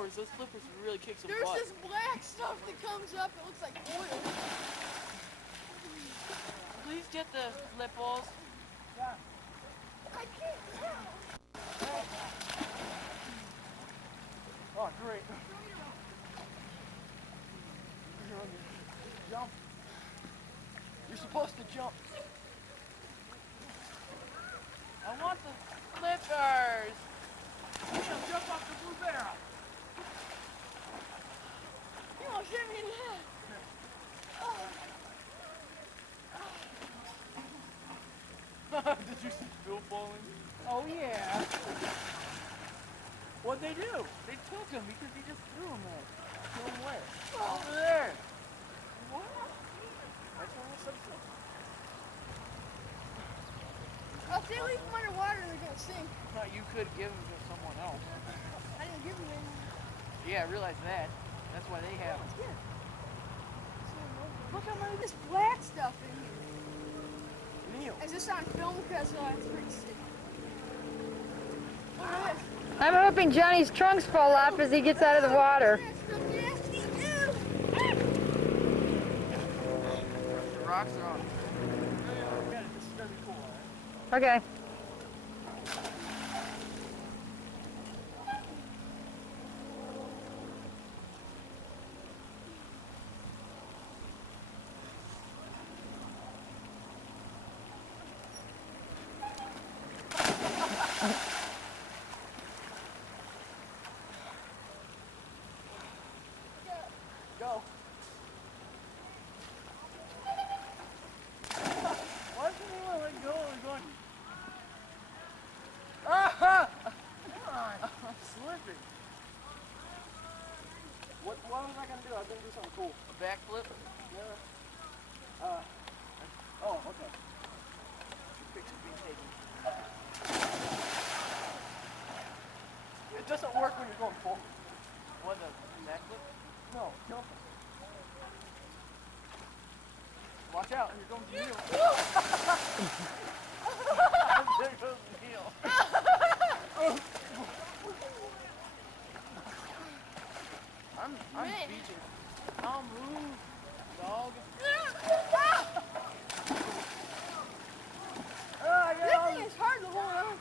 hours, those flippers would really kick some butt. There's this black stuff that comes up. It looks like oil. Please get the flip balls. Yeah. I can't tell. Oh, great. Jump. You're supposed to jump. I want the flippers. Jump off the blue barrel. You almost hit me in the head. Did you see Bill falling? Oh, yeah. What'd they do? They took him because he just threw him there. Throw him where? Over there. What? That's what I said. If they leave them underwater, they're going to sink. No, you could give them to someone else. I didn't give them any. Yeah, I realize that. That's why they have them. Yeah. Look how much this black stuff in here. Neil. Is this on film? Because it's pretty sick. Look at this. I'm hoping Johnny's trunks fall off as he gets out of the water. The rocks are on. Yeah, this is going to be cool, all right? Okay. Go. Why doesn't anyone let go? We're going. Ah! Come on. I'm slipping. What was I going to do? I was going to do something cool. A backflip? Yeah. Oh, okay. Picture's being taken. It doesn't work when you're going forward. What, the backflip? No, jumping. Watch out, you're going to kneel. There goes Neil. I'm beaching. I'll move, dog. This thing is hard to hold on to.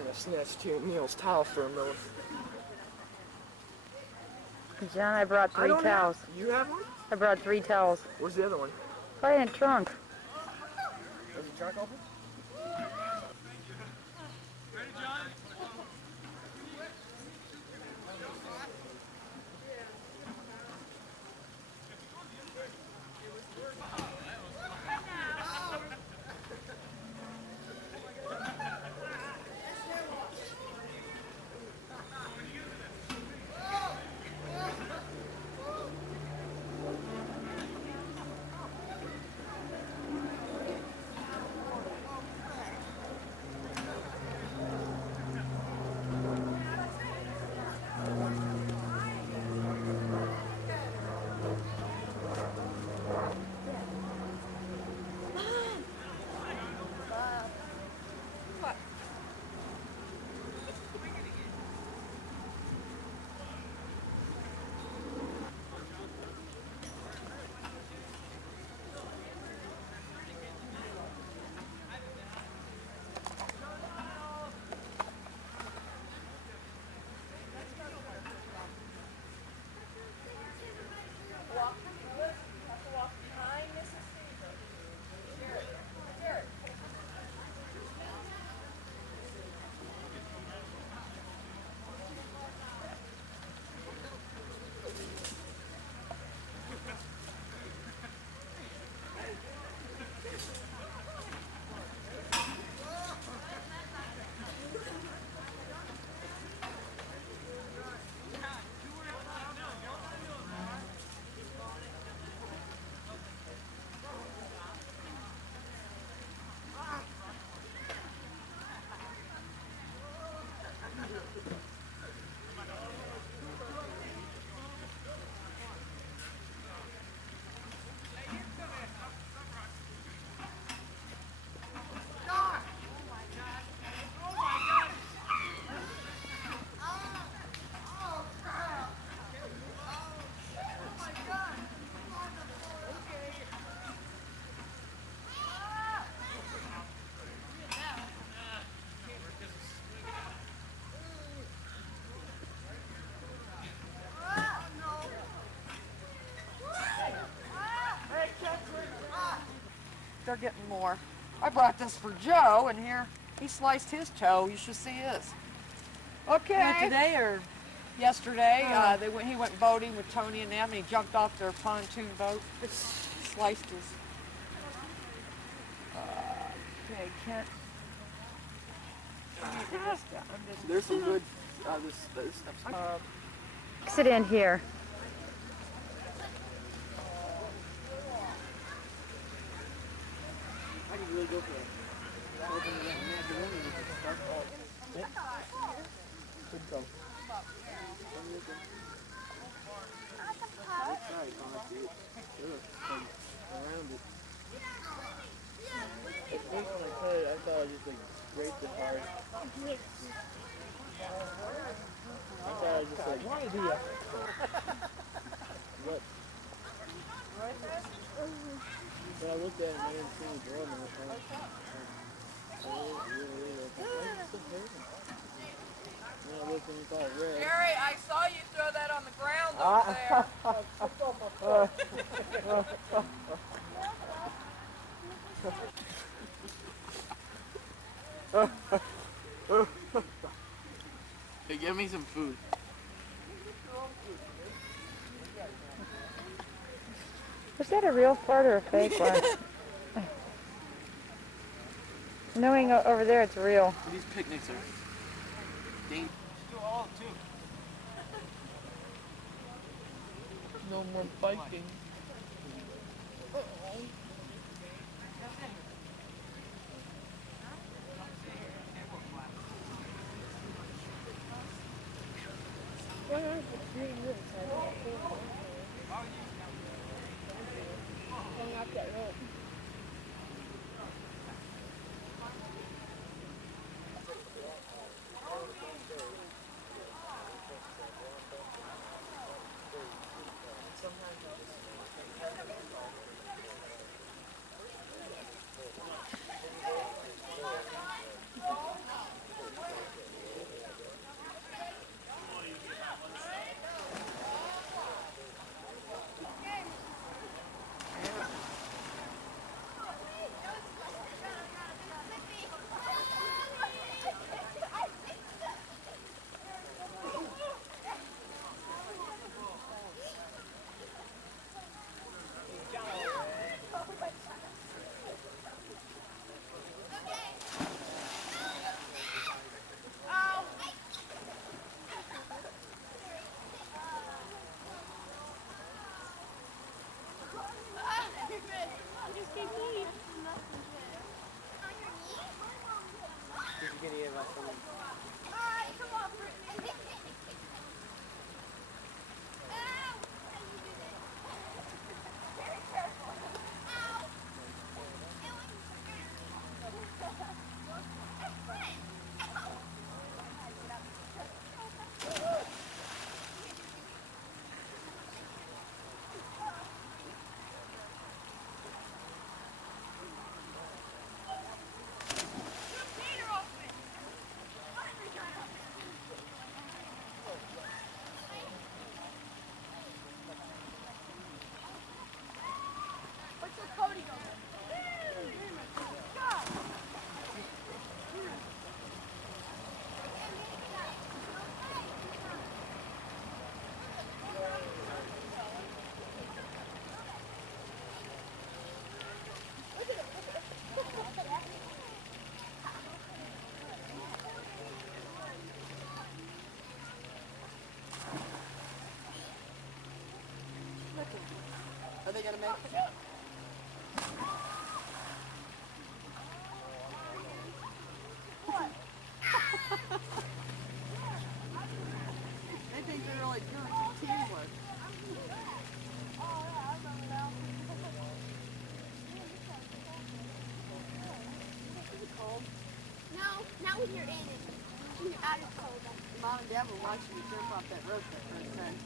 I snatched Neil's towel for a minute. John, I brought three towels. You have one? I brought 3 towels. Where's the other one? Right in the trunk. Is the trunk open? Ready, John? they're getting more. I brought this for Joe, and here he sliced his toe. You should see his. Okay. Today or yesterday, he went boating with Tony and them, and he jumped off their pontoon boat. Sliced his. Okay, Kent. There's some good. This stuff's Sit in here. How do you really go for that? Open it up, man. The one you just start all. Good go. Right, that's it. Sure. Around it. At first when I cut it, I thought I just like scraped it hard. I thought I just like. Why is he up? What? But I looked at it and I didn't see the door and I was like, and I looked and it's all red. Gary, I saw you throw that on the ground over there. Hey, give me some food. Was that a real fart or a fake one? Knowing over there it's real. These picnics are dangerous. Do all too. No more biking. Are they gonna make it? They think they're really good at teamwork. Is it cold? No, not when you're in it. When you're out, it's cold. Mom and Dad will watch you jump off that rope that first time.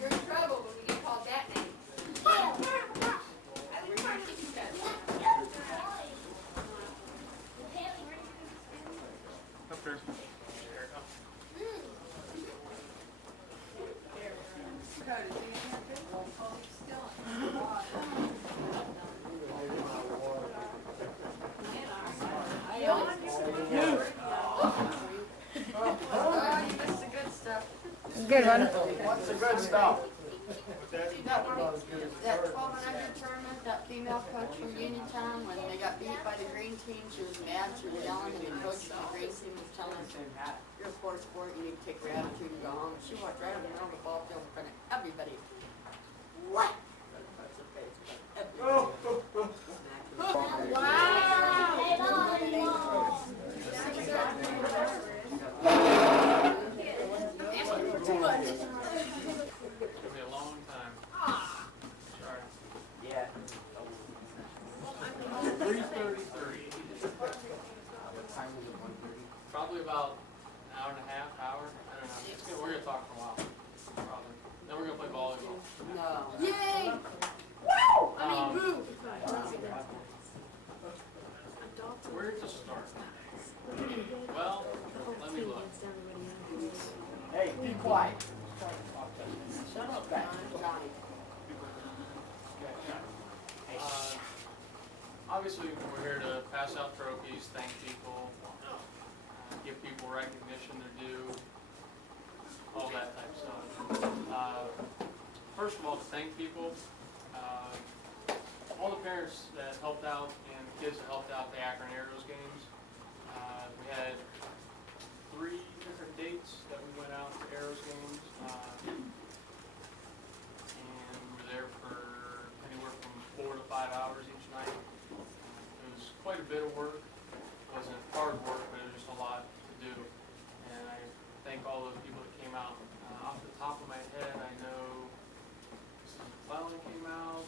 You're in trouble when you get called that name. Up here. Good one. What's the good stuff? See that one, that 1200 tournament, that female coach from Uniontown, when they got beat by the green team, she was mad, she was yelling, and the coach of the green team was telling her, you're a poor sport, you need to take your attitude and go home. She walked right over on the ball field in front of everybody. What? Took me a long time. Sorry. Yeah. 3:33. Probably about an hour and a half, hour. I don't know. We're gonna talk for a while. Probably. Then we're gonna play volleyball. No. Yay! Where to start? Well, let me look. Hey, be quiet. Shut up, back. Johnny. Obviously, we're here to pass out trophies, thank people, give people recognition they're due, all that type of stuff. First of all, to thank people, all the parents that helped out and the kids that helped out the Akron Arrows games. We had 3 different dates that we went out to Arrows games, and we were there for anywhere from 4 to 5 hours each night. It was quite a bit of work. It wasn't hard work, but it was just a lot to do. And I thank all those people that came out. Off the top of my head, I know Mrs. McClellan came out,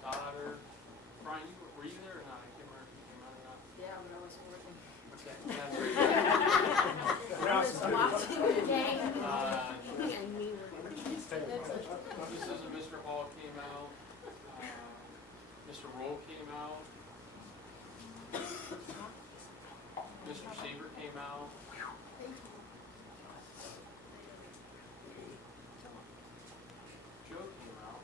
daughter. Brian, were you there or not? I can't remember if you came out or not. Yeah, but I was working. Okay. Mrs. and Mr. Hall came out. Mr. Roll came out. Mr. Seaver came out. Joe came out.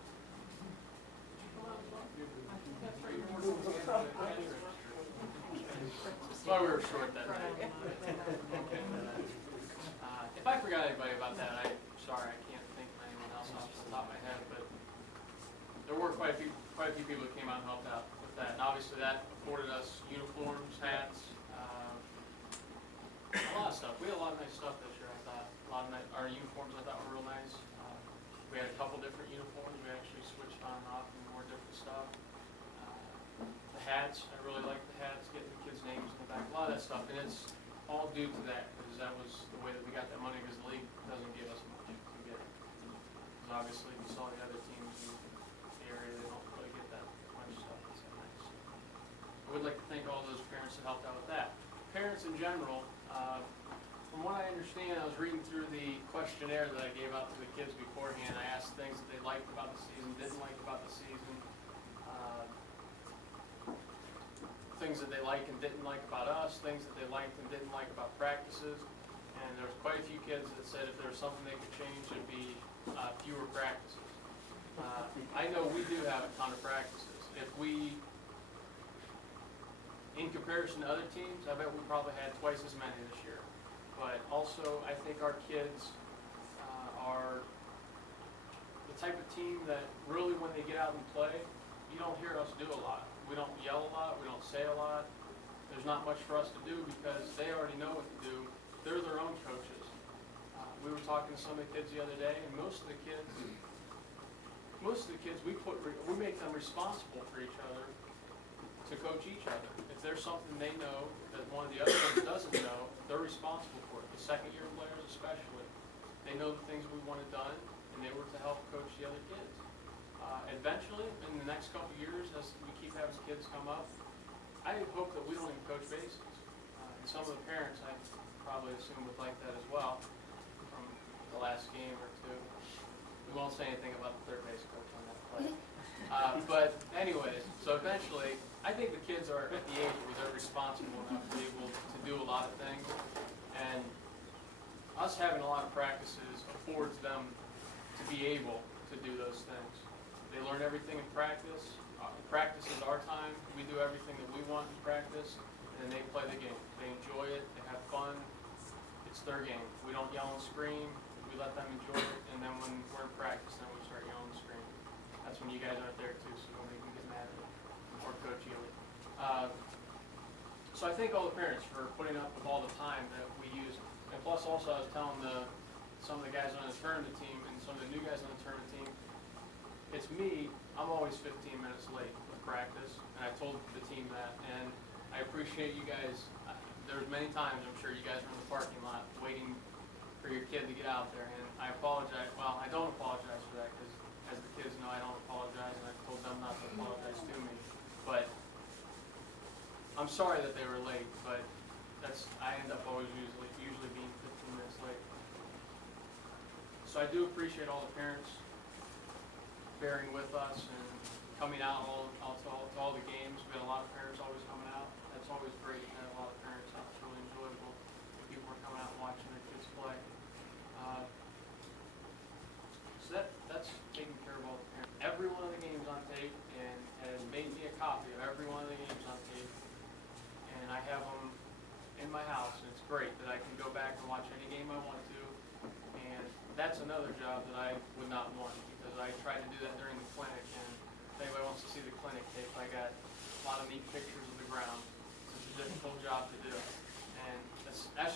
That's right, you weren't at the cash register. That's why we were short that night. Okay. If I forgot anybody about that, I'm sorry, I can't think of anyone else off the top of my head, but there were quite a few people that came out and helped out with that. And obviously that afforded us uniforms, hats, a lot of stuff. We had a lot of nice stuff this year, I thought. Our uniforms I thought were real nice. We had a couple different uniforms. We actually switched on and off and more different stuff. The hats, I really liked the hats, getting the kids' names in the back. A lot of that stuff, and it's all due to that, because that was the way that we got that money, because the league doesn't give us much to get it. Because obviously, we saw the other teams in the area, they don't really get that much stuff. That's so nice. I would like to thank all those parents that helped out with that. Parents in general, from what I understand, I was reading through the questionnaire that I gave out to the kids beforehand. I asked things that they liked about the season, didn't like about the season, things that they liked and didn't like about us, things that they liked and didn't like about practices. And there was quite a few kids that said if there was something they could change, it'd be fewer practices. I know we do have a ton of practices. If we, in comparison to other teams, I bet we probably had twice as many this year. But also, I think our kids are the type of team that really, when they get out and play, you don't hear us do a lot. We don't yell a lot. We don't say a lot. There's not much for us to do because they already know what to do. They're their own coaches. We were talking to some of the kids the other day, and most of the kids, we make them responsible for each other to coach each other. If there's something they know that one of the other ones doesn't know, they're responsible for it. The second-year players especially. They know the things we wanted done, and they were to help coach the other kids. Eventually, in the next couple of years, as we keep having kids come up, I hope that we don't even coach bases. And some of the parents, I probably assume, would like that as well from the last game or two. We won't say anything about the third base coach on that play. But anyways, so eventually, I think the kids are at the age where they're responsible enough to be able to do a lot of things. And us having a lot of practices affords them to be able to do those things. They learn everything in practice. Practice is our time. We do everything that we want in practice, and then they play the game. They enjoy it. They have fun. It's their game. We don't yell and scream. We let them enjoy it, and then when we're in practice, then we start yelling and screaming. That's when you guys aren't there too, so nobody can get mad at me or Coach Ely. So I thank all the parents for putting up with all the time that we use. And plus, also, I was telling some of the guys on the tournament team and some of the new guys on the tournament team, it's me, I'm always 15 minutes late with practice, and I told the team that, and I appreciate you guys. There's many times, I'm sure, you guys are in the parking lot waiting for your kid to get out there, and I apologize. Well, I don't apologize for that, because as the kids know, I don't apologize, and I told them not to apologize to me. But I'm sorry that they were late, but I end up always usually being 15 minutes late. So I do appreciate all the parents bearing with us and coming out to all the games. We had a lot of parents always coming out. That's always great to have a lot of parents out. It's really enjoyable. People are coming out and watching their kids play. So that's taking care of all the parents. Every one of the games on tape, and has made me a copy of every one of the games on tape. And I have them in my house, and it's great that I can go back and watch any game I want to. And that's another job that I would not want, because I try to do that during the clinic. And if anybody wants to see the clinic tape, I got a lot of neat pictures of the ground. It's a difficult job to do. And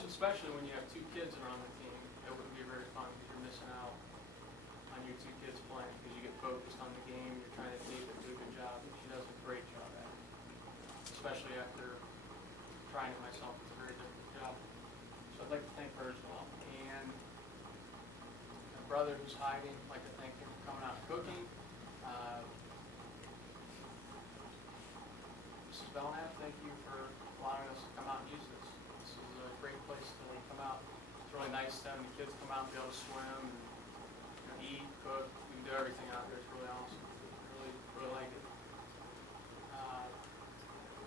especially when you have two kids that are on the team, it wouldn't be very fun because you're missing out on your two kids playing, because you get focused on the game. You're trying to do a good job, and she does a great job at it. Especially after trying it myself, it's a very difficult job. So I'd like to thank her as well. And my brother who's hiding, I'd like to thank him for coming out and cooking. Mrs. Belknap, thank you for allowing us to come out and use this. This is a great place to come out. It's really nice to have the kids come out and be able to swim and eat, cook. We can do everything out here. It's really awesome. Really like it.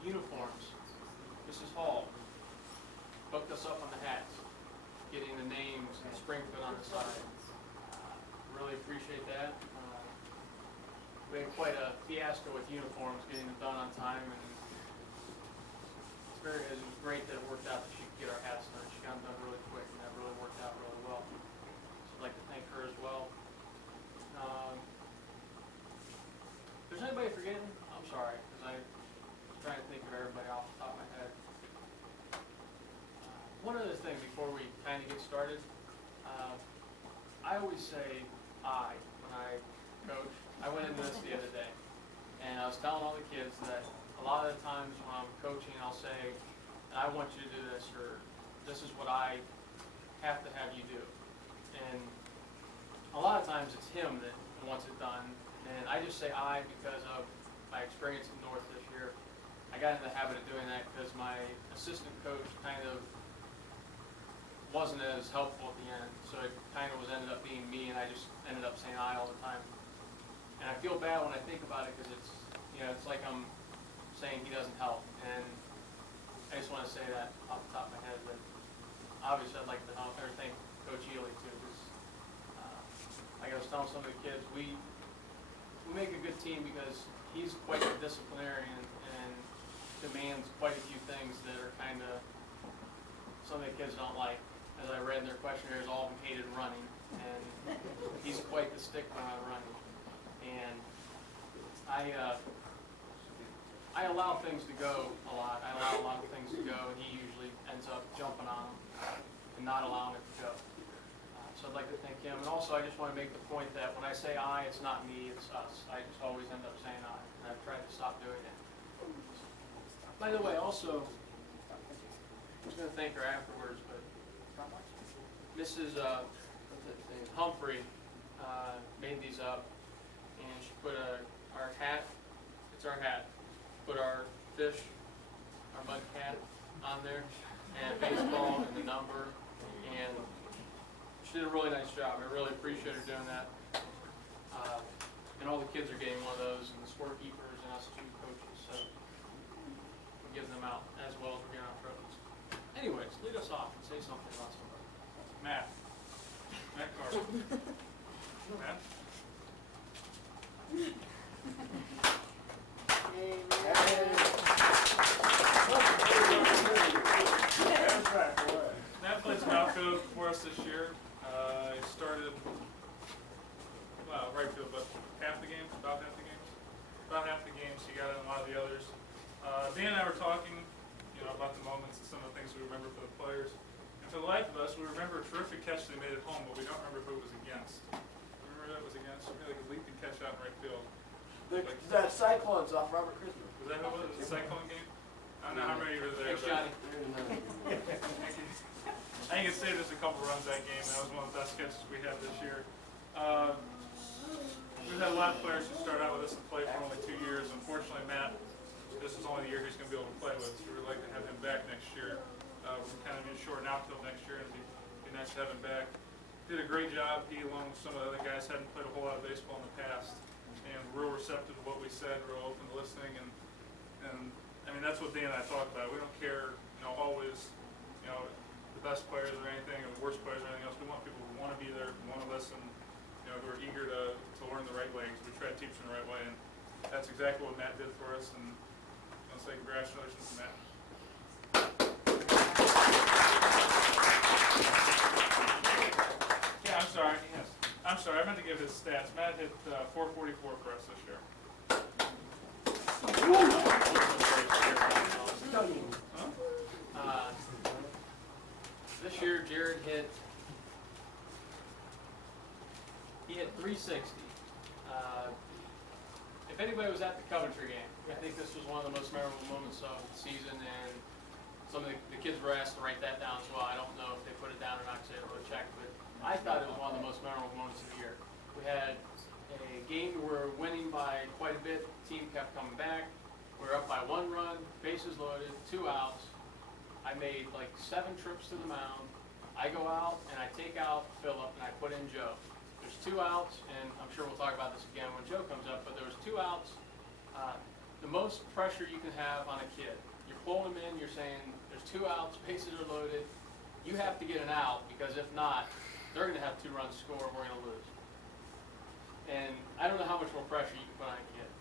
Uniforms. Mrs. Hall hooked us up on the hats, getting the names and Springfield on the side. Really appreciate that. We had quite a fiasco with uniforms, getting them done on time, and it was great that it worked out that she could get our hats done. She got them done really quick, and that really worked out really well. So I'd like to thank her as well. If there's anybody forgetting, I'm sorry, because I'm trying to think of everybody off the top of my head. One other thing before we kind of get started, I always say I when I coach. I went into this the other day, and I was telling all the kids that a lot of the times when I'm coaching, I'll say, I want you to do this, or this is what I have to have you do. And a lot of times it's him that wants it done, and I just say I because of my experience in North this year. I got in the habit of doing that because my assistant coach kind of wasn't as helpful at the end, so it kind of ended up being me, and I just ended up saying I all the time. And I feel bad when I think about it because it's, you know, it's like I'm saying he doesn't help, and I just want to say that off the top of my head. But obviously, I'd like to help or thank Coach Ely too, because like I was telling some of the kids, we make a good team because he's quite a disciplinarian and demands quite a few things that are kind of some of the kids don't like. As I read in their questionnaires, all of them hated running, and he's quite the stickler on running. And I allow things to go a lot. I allow a lot of things to go, and he usually ends up jumping on them and not allowing it to go. So I'd like to thank him. And also, I just want to make the point that when I say I, it's not me, it's us. I just always end up saying I, and I've tried to stop doing it. By the way, also, I was going to thank her afterwards, but Mrs. Humphrey made these up, and she put our hat, it's our hat, put our fish, our mudcat on there, and baseball and the number, and she did a really nice job. I really appreciate her doing that. And all the kids are getting one of those, and the scorekeepers and us two coaches, so we're giving them out as well as we're giving out trophies. Anyways, lead us off and say something about somebody. Matt Carter. Matt? Matt plays outfield for us this year. He started, right field, but half the games, about half the games. About half the games, he got in a lot of the others. Dan and I were talking, about the moments and some of the things we remember for the players. And for the life of us, we remember a terrific catch they made at home, but we don't remember who it was against. Remember who that was against? Really like a leaping catch out in right field. The Cyclones off Robert Christmas. Was that who it was? The Cyclone game? I don't know how many were there. Thanks, Johnny. I think it saved us a couple runs that game. That was one of the best catches we had this year. We've had a lot of players who start out with us and play for only 2 years. Unfortunately, Matt, this is only the year he's going to be able to play with, so we'd like to have him back next year. We're kind of in short and outfield next year, and it'd be nice to have him back. Did a great job. He, along with some of the other guys, hadn't played a whole lot of baseball in the past, and real receptive to what we said, real open to listening, and I mean, that's what Dan and I talk about. We don't care, always, the best players or anything, or the worst players or anything else. We want people who want to be there, who want to listen, who are eager to learn the right way, because we try to teach them the right way, and that's exactly what Matt did for us, and I'll say congratulations to Matt. Yeah, I'm sorry. Yes. I'm sorry. I meant to give his stats. Matt hit 444 for us this year. This year, Jared hit 360. If anybody was at the Coventry game, I think this was one of the most memorable moments of the season, and some of the kids were asked to write that down as well. I don't know if they put it down or not because they didn't really check, but I thought it was one of the most memorable moments of the year. We had a game where we were winning by quite a bit. The team kept coming back. We were up by 1 run, bases loaded, 2 outs. I made like 7 trips to the mound. I go out and I take out Phillip and I put in Joe. There's 2 outs, and I'm sure we'll talk about this again when Joe comes up, but there was 2 outs. The most pressure you can have on a kid. You're pulling him in, you're saying there's 2 outs, bases are loaded. You have to get an out, because if not, they're going to have 2 runs score and we're going to lose. And I don't know how much more pressure you can put on a kid.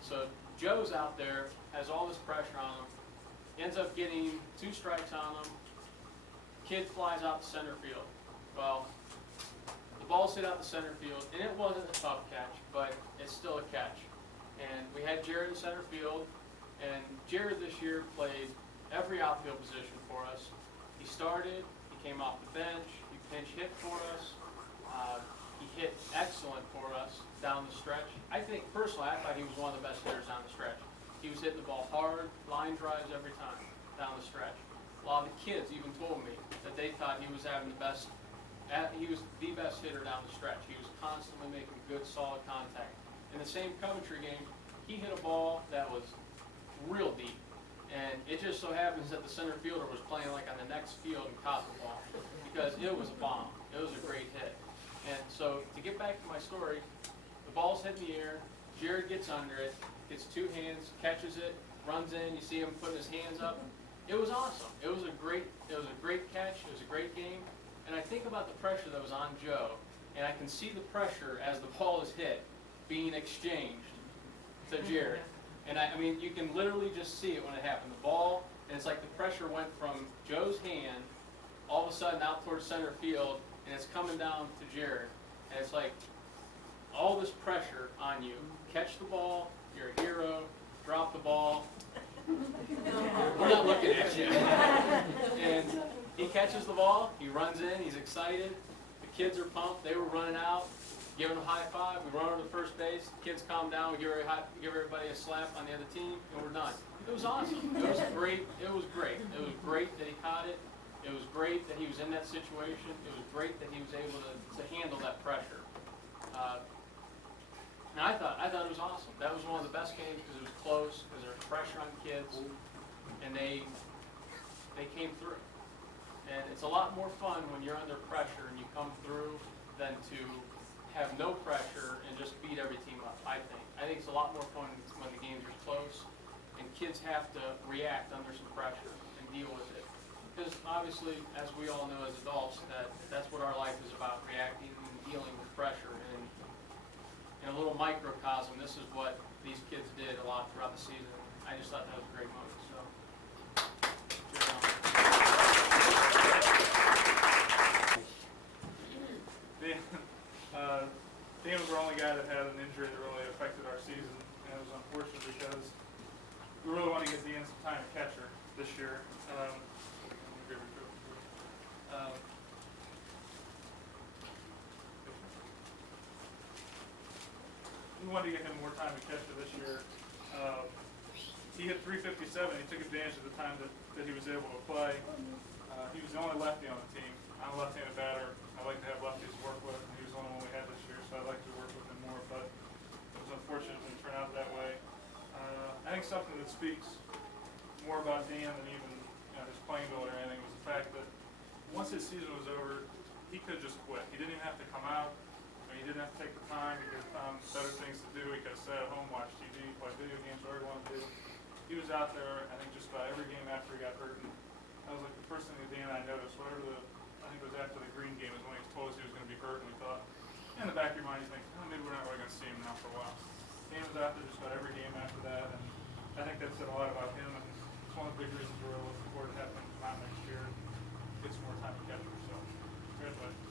So Joe's out there, has all this pressure on him, ends up getting 2 strikes on him. Kid flies out to center field. Well, the ball's hit out to center field, and it wasn't a tough catch, but it's still a catch. And we had Jared in center field, and Jared this year played every outfield position for us. He started, he came off the bench, he pinch hit for us, he hit excellent for us down the stretch. I think, personally, I thought he was one of the best hitters down the stretch. He was hitting the ball hard, line drives every time down the stretch. lot of the kids even told me that they thought he was having the best, he was the best hitter down the stretch. He was constantly making good, solid contact. In the same Coventry game, he hit a ball that was real deep. And it just so happens that the center fielder was playing like on the next field and caught the ball because it was a bomb. It was a great hit. And so to get back to my story, the ball's hit in the air, Jared gets under it, gets two hands, catches it, runs in, you see him putting his hands up. It was awesome. It was a great catch, it was a great game. And I think about the pressure that was on Joe, and I can see the pressure as the ball is hit being exchanged to Jared. And I mean, you can literally just see it when it happened. The ball, and it's like the pressure went from Joe's hand all of a sudden out towards center field, and it's coming down to Jared. And it's like all this pressure on you. Catch the ball, you're a hero, drop the ball. We're not looking at you. And he catches the ball, he runs in, he's excited. The kids are pumped, they were running out. Give him a high five, we run over to first base, kids calm down, we give everybody a slap on the other team, and we're done. It was awesome. It was great. It was great. It was great that he caught it. It was great that he was in that situation. It was great that he was able to handle that pressure. And I thought it was awesome. That was one of the best games because it was close, because there was pressure on kids, and they came through. And it's a lot more fun when you're under pressure and you come through than to have no pressure and just beat every team up, I think. I think it's a lot more fun when the games are close and kids have to react under some pressure and deal with it. Because obviously, as we all know as adults, that's what our life is about, reacting and dealing with pressure. And in a little microcosm, this is what these kids did a lot throughout the season. I just thought that was a great moment. So, Dan was our only guy that had an injury that really affected our season, and it was unfortunate because we really want to get Dan some time at catcher this year. We wanted to get him more time at catcher this year. He hit 357. He took advantage of the time that he was able to play. He was the only lefty on the team. I'm a left-handed batter. I like to have lefties to work with, and he was the only one we had this year, so I'd like to work with him more, but it was unfortunate when it turned out that way. I think something that speaks more about Dan than even his playing ability or anything was the fact that once his season was over, he could just quit. He didn't even have to come out. He didn't have to take the time. He could have found better things to do. He could have sat at home, watch TV, play video games, whatever he wanted to do. He was out there, I think, just about every game after he got hurt. And that was like the first thing that Dan and I noticed. I think it was after the Green game is when he told us he was going to be hurt, and we thought, in the back of your mind, you think, oh, maybe we're not really going to see him now for a while. Dan was out there just about every game after that, and I think that said a lot about him, and it's one of the big reasons we're really looking forward to having him come out next year and get some more time to catch him. So, congratulations.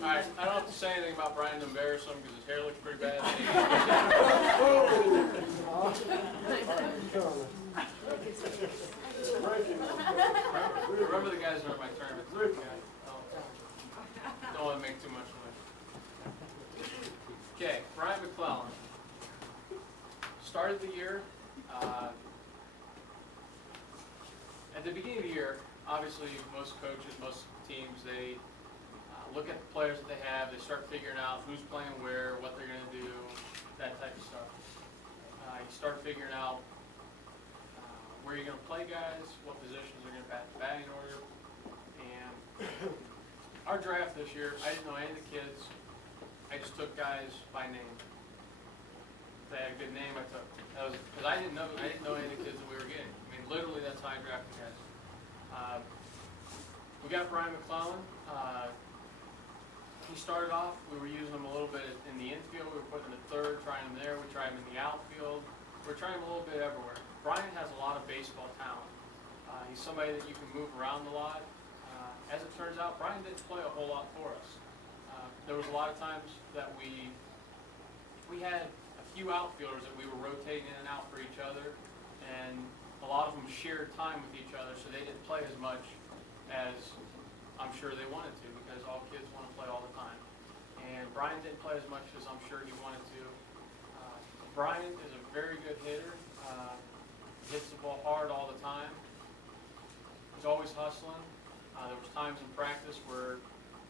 Alright, I don't have to say anything about Brian to embarrass him because his hair looks pretty bad. Remember the guys who are at my tournament. Don't want to make too much noise. Okay, Brian McClellan. Started the year. At the beginning of the year, obviously most coaches, most teams, they look at the players that they have, they start figuring out who's playing where, what they're going to do, that type of stuff. You start figuring out where you're going to play guys, what positions are going to bat the batting order. And our draft this year, I didn't know any of the kids. I just took guys by name. If they had a good name, I took. That was because I didn't know any of the kids that we were getting. I mean, literally, that's how I drafted guys. We got Brian McClellan. He started off, we were using him a little bit in the infield. We were putting him at third, trying him there. We tried him in the outfield. We're trying him a little bit everywhere. Brian has a lot of baseball talent. He's somebody that you can move around a lot. As it turns out, Brian didn't play a whole lot for us. There was a lot of times that we had a few outfielders that we were rotating in and out for each other, and a lot of them shared time with each other, so they didn't play as much as I'm sure they wanted to, because all kids want to play all the time. and Brian didn't play as much as I'm sure he wanted to. Brian is a very good hitter. Hits the ball hard all the time. He's always hustling. There was times in practice where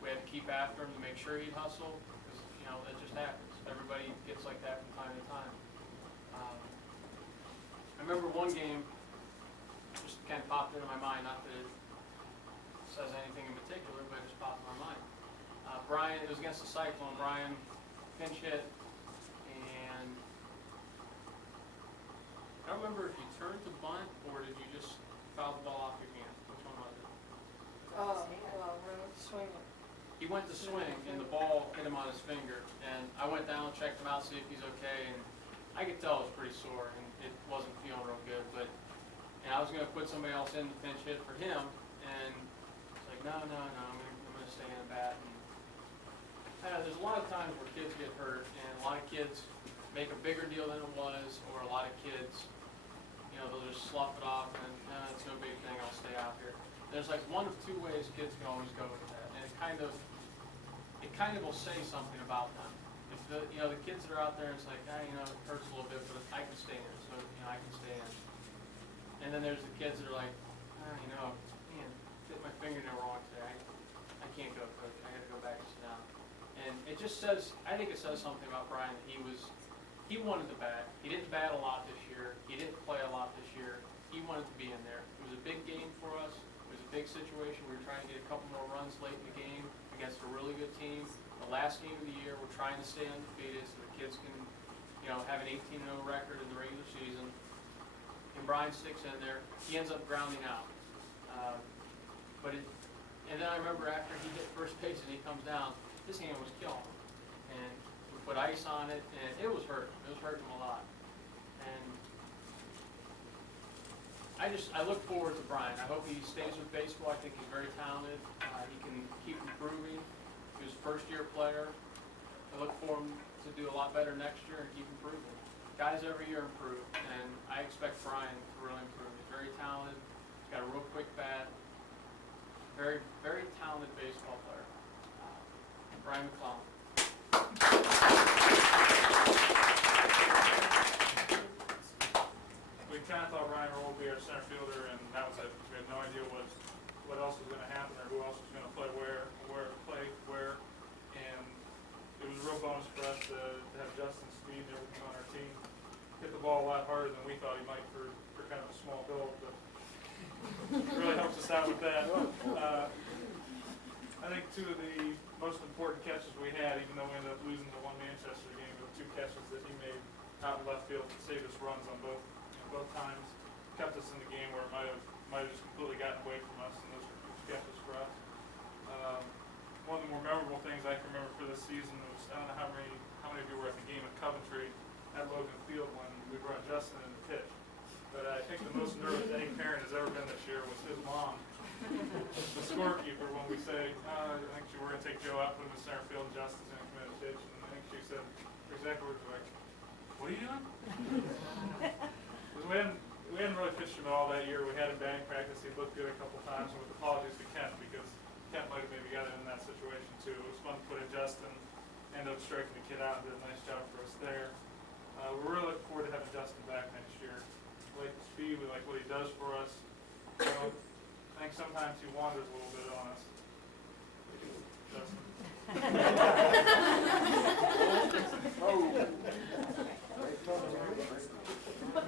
we had to keep after him to make sure he'd hustle, because that just happens. Everybody gets like that from time to time. I remember one game just kind of popped into my mind. Not that it says anything in particular, but it just popped in my mind. Brian, it was against the Cyclone. Brian pinch hit, and I don't remember if you turned to bunt or did you just foul the ball off your hand. Which one was it? Swing it. He went to swing, and the ball hit him on his finger. And I went down, checked him out, see if he's okay, and I could tell it was pretty sore, and it wasn't feeling real good. And I was going to put somebody else in the pinch hit for him, and it's like, no, I'm going to stay in the bat. And there's a lot of times where kids get hurt, and a lot of kids make a bigger deal than it was, or a lot of kids, they'll just slough it off, and it's no big thing, I'll stay out here. There's like one of two ways kids can always go with that, and it kind of will say something about them. If the kids that are out there, it's like, it hurts a little bit, but I can stay in, so I can stay in. And then there's the kids that are like, man, hit my fingernail wrong today. I can't go, coach. I got to go back and sit down. And it just says, I think it says something about Brian that he wanted to bat. He didn't bat a lot this year. He didn't play a lot this year. He wanted to be in there. It was a big game for us. It was a big situation. We were trying to get a couple more runs late in the game against a really good team. The last game of the year, we're trying to stay undefeated so the kids can, have an 18-0 record in the regular season. And Brian sticks in there. He ends up grounding out. And then I remember after he hit first base and he comes down, his hand was killing him. And we put ice on it, and it was hurting. It was hurting him a lot. And I look forward to Brian. I hope he stays with baseball. I think he's very talented. He can keep improving. He was a first-year player. I look for him to do a lot better next year and keep improving. Guys every year improve, and I expect Brian to really improve. He's very talented. He's got a real quick bat. Very, very talented baseball player. Brian McClellan. We kind of thought Ryan Roll would be our center fielder, and that was it. We had no idea what else was going to happen or who else was going to play where, and it was a real bonus for us to have Justin's speed and everything on our team. Hit the ball a lot harder than we thought he might for kind of a small build, but it really helps us out with that. I think two of the most important catches we had, even though we ended up losing the one Manchester game, were two catches that he made out in left field to save us runs on both times. Kept us in the game where it might have just completely gotten away from us, and those were huge catches for us. One of the more memorable things I can remember for this season was, I don't know how many of you were at the game at Coventry at Logan Field when we brought Justin in the pitch. But I think the most nervous any parent has ever been this year was his mom, the scorekeeper, when we say, I think we're going to take Joe out, put him in center field, and Justin's going to come in and pitch. And I think she said, exactly like, what are you doing? We hadn't really pitched him at all that year. We had him batting practice. He looked good a couple times, with apologies to Kent, because Kent might have maybe got him in that situation too. It was fun to put in Justin, ended up striking the kid out, and did a nice job for us there. We're really looking forward to having Justin back next year. We like the speed, we like what he does for us. I think sometimes he wanders a little bit on us. Justin.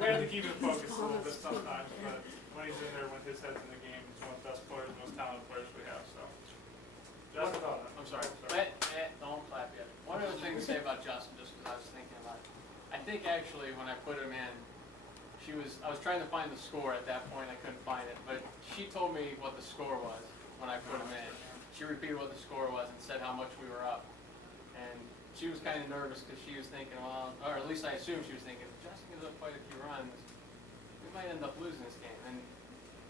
We have to keep him focused a little bit sometimes, but when he's in there, when his head's in the game, he's one of the best players, most talented players we have. So, Justin, I'm sorry. Don't clap yet. One other thing to say about Justin, just because I was thinking about it. I think actually when I put him in, I was trying to find the score at that point. I couldn't find it, but she told me what the score was when I put him in. She repeated what the score was and said how much we were up. And she was kind of nervous because she was thinking, well, or at least I assume she was thinking, if Justin gives up quite a few runs, we might end up losing this game. And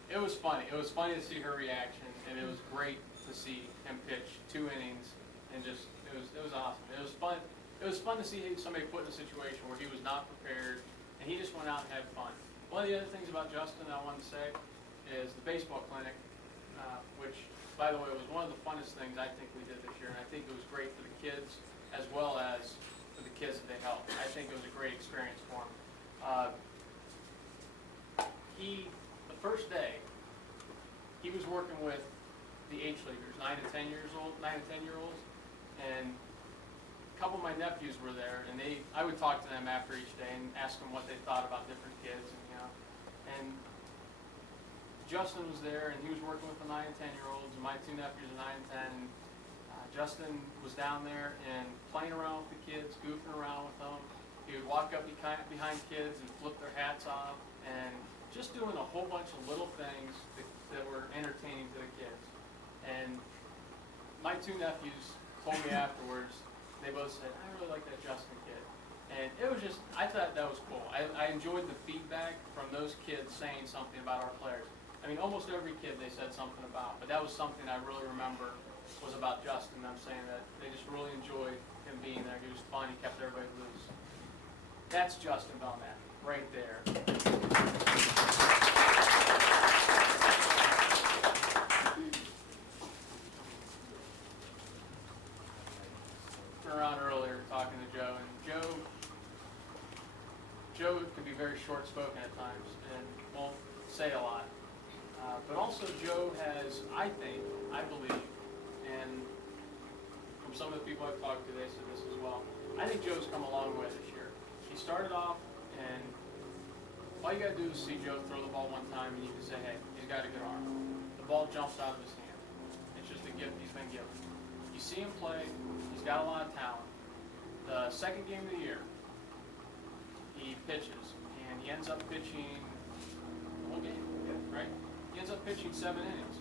it was funny. It was funny to see her reaction, and it was great to see him pitch 2 innings, and just it was awesome. It was fun. It was fun to see somebody put in a situation where he was not prepared, and he just went out and had fun. One of the other things about Justin I wanted to say is the baseball clinic, which by the way, was one of the funnest things I think we did this year, and I think it was great for the kids as well as for the kids that they helped. I think it was a great experience for them. The first day, he was working with the H-leaguers, 9 to 10-year-olds, and a couple of my nephews were there, and I would talk to them after each day and ask them what they thought about different kids, and Justin was there, and he was working with the 9 and 10-year-olds, and my two nephews are 9 and 10. And, Justin was down there and playing around with the kids, goofing around with them. He would walk up behind kids and flip their hats off, and just doing a whole bunch of little things that were entertaining to the kids. And my two nephews told me afterwards, they both said, I really like that Justin kid. And it was just, I thought that was cool. I enjoyed the feedback from those kids saying something about our players. I mean, almost every kid they said something about, but that was something I really remember was about Justin. I'm saying that they just really enjoyed him being there. He was fun. He kept everybody loose. That's Justin Belknap right there. We were around earlier talking to Joe, and Joe could be very short-spoken at times and won't say a lot. But also Joe has, I believe, and from some of the people I've talked to, they said this as well, I think Joe's come a long way this year. He started off, and all you got to do is see Joe throw the ball one time, and you can say, hey, he's got a good arm. The ball jumps out of his hand. It's just a gift he's been given. You see him play, he's got a lot of talent. The second game of the year, he pitches, and he ends up pitching the whole game, right? He ends up pitching 7 innings.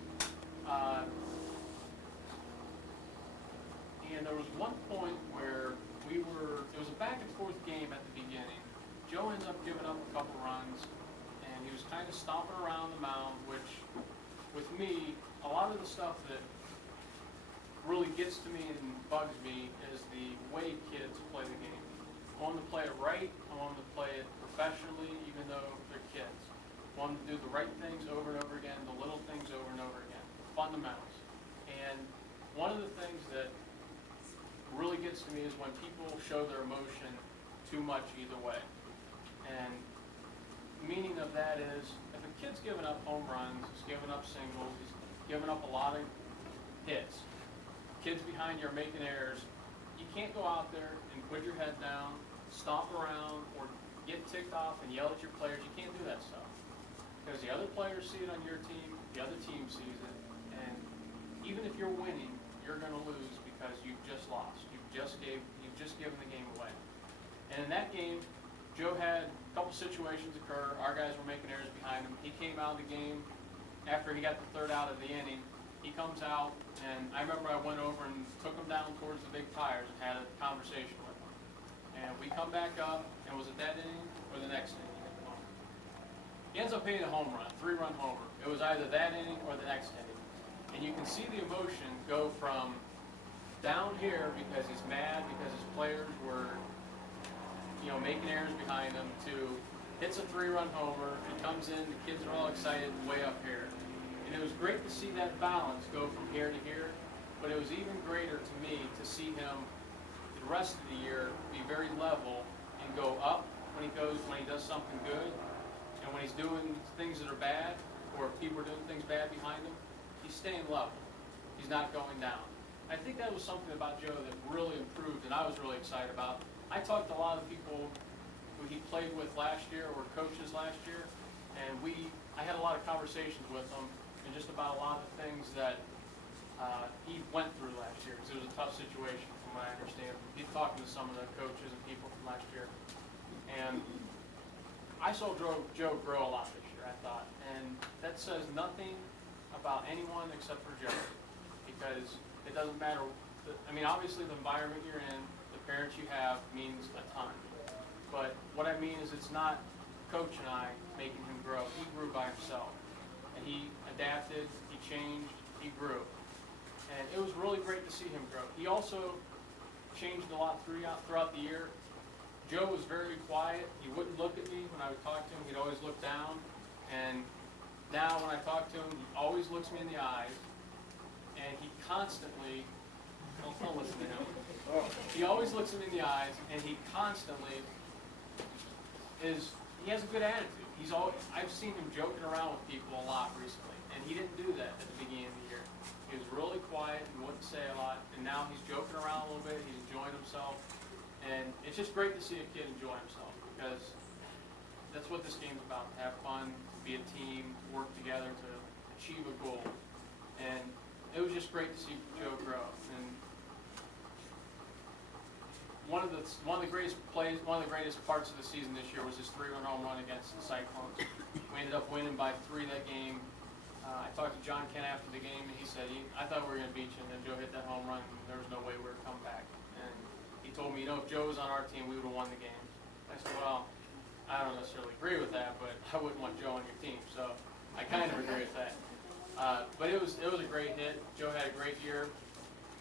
And there was one point where it was a back and forth game at the beginning. Joe ends up giving up a couple runs, and he was kind of stomping around the mound, which, with me, a lot of the stuff that really gets to me and bugs me is the way kids play the game. I want them to play it right. I want them to play it professionally, even though they're kids. I want them to do the right things over and over again, the little things over and over again, fundamentals. And one of the things that really gets to me is when people show their emotion too much either way. And the meaning of that is, if a kid's giving up home runs, he's giving up singles, he's giving up a lot of hits, kids behind you are making errors, you can't go out there and put your head down, stomp around, or get ticked off and yell at your players. You can't do that stuff. Because the other players see it on your team, the other team sees it, and even if you're winning, you're going to lose because you've just lost. You've just given the game away. And in that game, Joe had a couple situations occur. Our guys were making errors behind him. He came out of the game after he got the third out of the inning. He comes out, and I remember I went over and took him down towards the big tires and had a conversation with him. And we come back up, and was it that inning or the next inning? He ends up hitting a home run, 3-run homer. It was either that inning or the next inning. And you can see the emotion go from down here because he's mad because his players were, making errors behind him, to hits a 3-run homer, he comes in, the kids are all excited, way up here. And it was great to see that balance go from here to here, but it was even greater to me to see him the rest of the year be very level and go up when he does something good, and when he's doing things that are bad, or if people are doing things bad behind him, he's staying level. He's not going down. I think that was something about Joe that really improved, and I was really excited about. I talked to a lot of people who he played with last year, or coaches last year, and I had a lot of conversations with them, and just about a lot of the things that he went through last year, because it was a tough situation from what I understand. He's talking to some of the coaches and people from last year, and I saw Joe grow a lot this year, I thought, and that says nothing about anyone except for Joe, because it doesn't matter. Obviously the environment you're in, the parents you have means a ton, but what I mean is it's not Coach and I making him grow. He grew by himself, and he adapted, he changed, he grew, and it was really great to see him grow. He also changed a lot throughout the year. Joe was very quiet. He wouldn't look at me when I would talk to him. He'd always look down, and now when I talk to him, he always looks me in the eyes, and he constantly, don't listen to him. He always looks him in the eyes, and he constantly he has a good attitude. I've seen him joking around with people a lot recently, and he didn't do that at the beginning of the year. He was really quiet and wouldn't say a lot, and now he's joking around a little bit, he's enjoying himself, and it's just great to see a kid enjoy himself, because that's what this game's about, to have fun, to be a team, to work together to achieve a goal. And it was just great to see Joe grow. And one of the greatest parts of the season this year was his 3-run home run against the Cyclones. We ended up winning by 3 that game. I talked to John Kent after the game, and he said, I thought we were going to beat you, and then Joe hit that home run, and there was no way we were to come back. And he told me, if Joe was on our team, we would have won the game. I said, well, I don't necessarily agree with that, but I wouldn't want Joe on your team, so I kind of agree with that. But it was a great hit. Joe had a great year.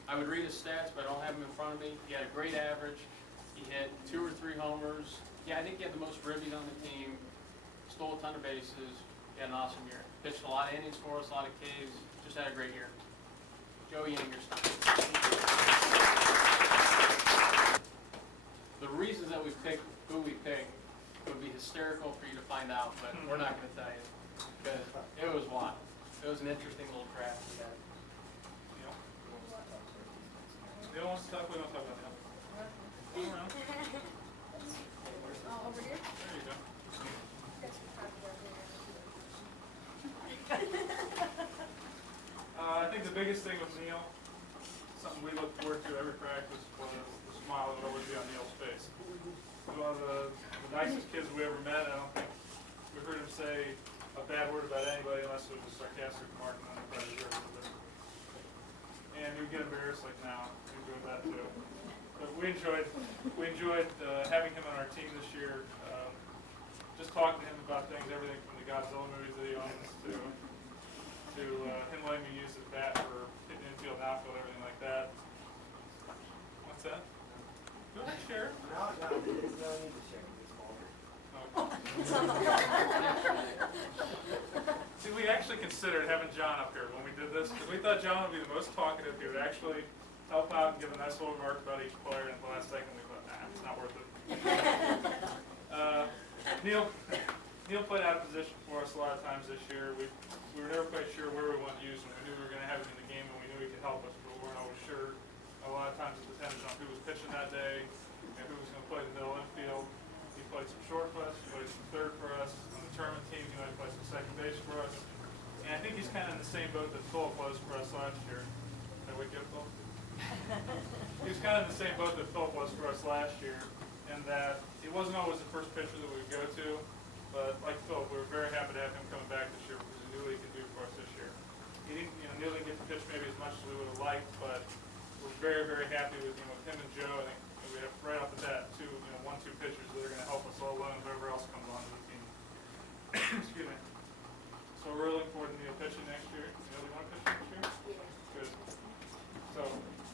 I would read his stats, but I don't have them in front of me. He had a great average. He hit 2 or 3 homers. I think he had the most ribbies on the team. Stole a ton of bases. He had an awesome year. Pitched a lot of innings for us, a lot of Ks. Just had a great year. Joey Ingerstein. The reasons that we picked who we picked would be hysterical for you to find out, but we're not going to tell you because it was wild. It was an interesting little draft we had. Neil wants to talk, we don't talk about Neil. Go around. Over here? There you go. I think the biggest thing with Neil, something we look forward to every practice, was the smile that would always be on Neil's face. He's one of the nicest kids we ever met. I don't think we heard him say a bad word about anybody unless it was a sarcastic remark, and then probably deserved it. And he would get embarrassed like now. He would do that too. But we enjoyed having him on our team this year. Just talking to him about things, everything from the Godzilla movies that he owns to him letting me use his bat for hitting infield and outfield, everything like that. What's that? Go ahead, share. No, there's no need to share this See, we actually considered having John up here when we did this, because we thought John would be the most talkative. He would actually help out and give a nice little remark about each player, and at the last second we thought, nah, it's not worth it. Neil played out of position for us a lot of times this year. We were never quite sure where we wanted to use him. We knew we were going to have him in the game, and we knew he could help us, but we weren't always sure. A lot of times it depended on who was pitching that day and who was going to play the middle infield. He played some short for us, he played some third for us. On the tournament team, he might play some second base for us. And I think he's kind of in the same boat that Philip was for us last year. Did we get Philip? He was kind of in the same boat that Philip was for us last year, in that he wasn't always the first pitcher that we would go to. But like Philip, we were very happy to have him coming back this year because we knew what he could do for us this year. He didn't, Neil didn't get to pitch maybe as much as we would have liked, but we're very, very happy with him and Joe. I think we have right off the bat 1-2 pitchers that are going to help us all alone, whoever else comes onto the team. Excuse me. So we're looking forward to Neil pitching next year. Neil, do you want to pitch next year? Yeah. Good. So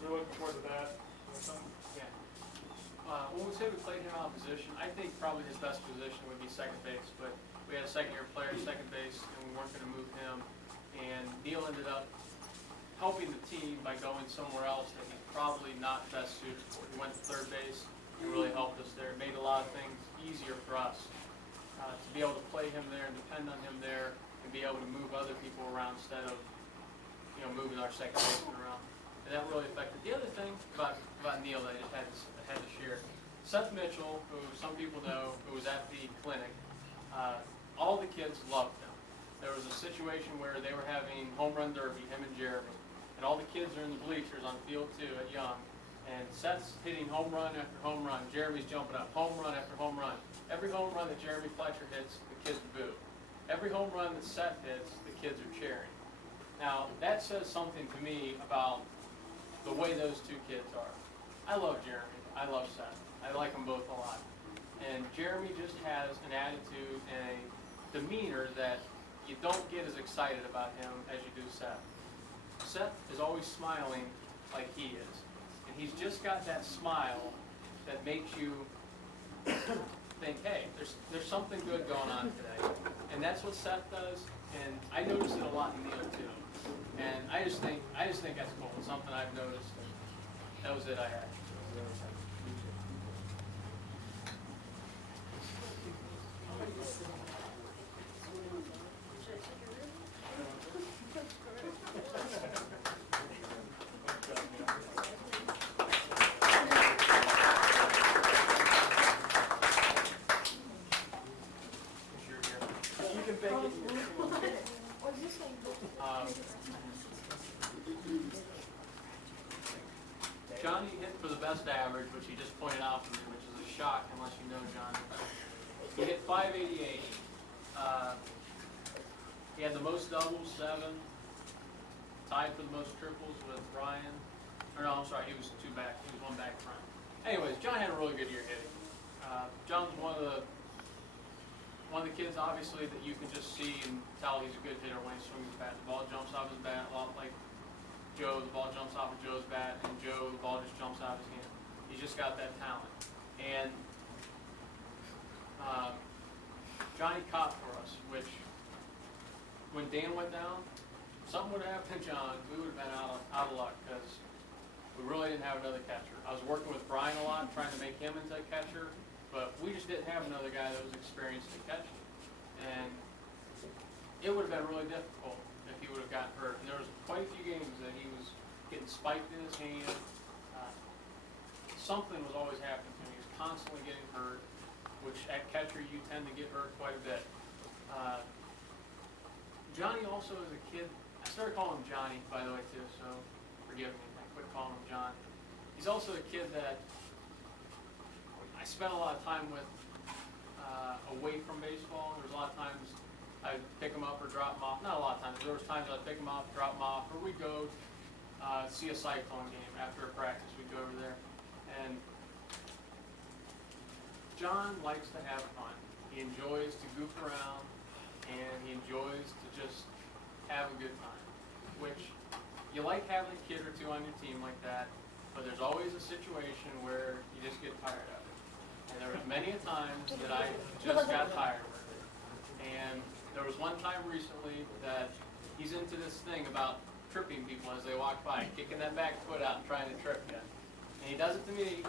we're looking forward to that. Yeah. When we say we played him out of position, I think probably his best position would be second base, but we had a second-year player at second base, and we weren't going to move him. And Neil ended up helping the team by going somewhere else that he's probably not best suited for. He went to third base. He really helped us there. It made a lot of things easier for us to be able to play him there and depend on him there and be able to move other people around instead of moving our second baseman around. And that really affected. The other thing about Neil that I just had to share, Seth Mitchell, who some people know, who was at the clinic, all the kids loved him. There was a situation where they were having home run derby, him and Jeremy, and all the kids are in the bleachers on field 2 at Young, and Seth's hitting home run after home run. Jeremy's jumping up, home run after home run. Every home run that Jeremy Fletcher hits, the kids boo. Every home run that Seth hits, the kids are cheering. Now, that says something to me about the way those two kids are. I love Jeremy. I love Seth. I like them both a lot. And Jeremy just has an attitude and a demeanor that you don't get as excited about him as you do Seth. Seth is always smiling like he is. And he's just got that smile that makes you think, hey, there's something good going on today. And that's what Seth does, and I notice it a lot in Neil too. And I just think that's cool. It's something I've noticed. That was it I had. You can bake it. Um, Johnny hit for the best average, which he just pointed out for me, which is a shock unless you know Johnny. He hit 588. He had the most doubles, 7. Tied for the most triples with Ryan. Or no, I'm sorry, he was 2 back. He was 1 back front. Anyways, John had a really good year hitting. John's one of the kids, obviously, that you can just see and tell he's a good hitter when he swings his bat. The ball jumps off his bat a lot like Joe. The ball jumps off of Joe's bat, and Joe, the ball just jumps out of his hand. He's just got that talent. And Johnny caught for us, which when Dan went down, something would have happened to John. We would have been out of luck because we really didn't have another catcher. I was working with Brian a lot, trying to make him into a catcher. But we just didn't have another guy that was experienced at catching. And it would have been really difficult if he would have gotten hurt. And there was quite a few games that he was getting spiked in his hand. Something was always happening to him. He was constantly getting hurt, which at catcher you tend to get hurt quite a bit. Johnny also is a kid, I started calling him Johnny, by the way, too, so forgive me. I quit calling him John. He's also a kid that I spent a lot of time with away from baseball. There was a lot of times I'd pick him up or drop him off. Not a lot of times. There was times I'd pick him up, drop him off, or we'd go see a Cyclone game after a practice. We'd go over there. And John likes to have fun. He enjoys to goof around, and he enjoys to just have a good time. Which, you like having a kid or two on your team like that, but there's always a situation where you just get tired of it. And there was many a times that I just got tired of it. And there was one time recently that he's into this thing about tripping people as they walk by, kicking that back foot out and trying to trip you. And he does it to me.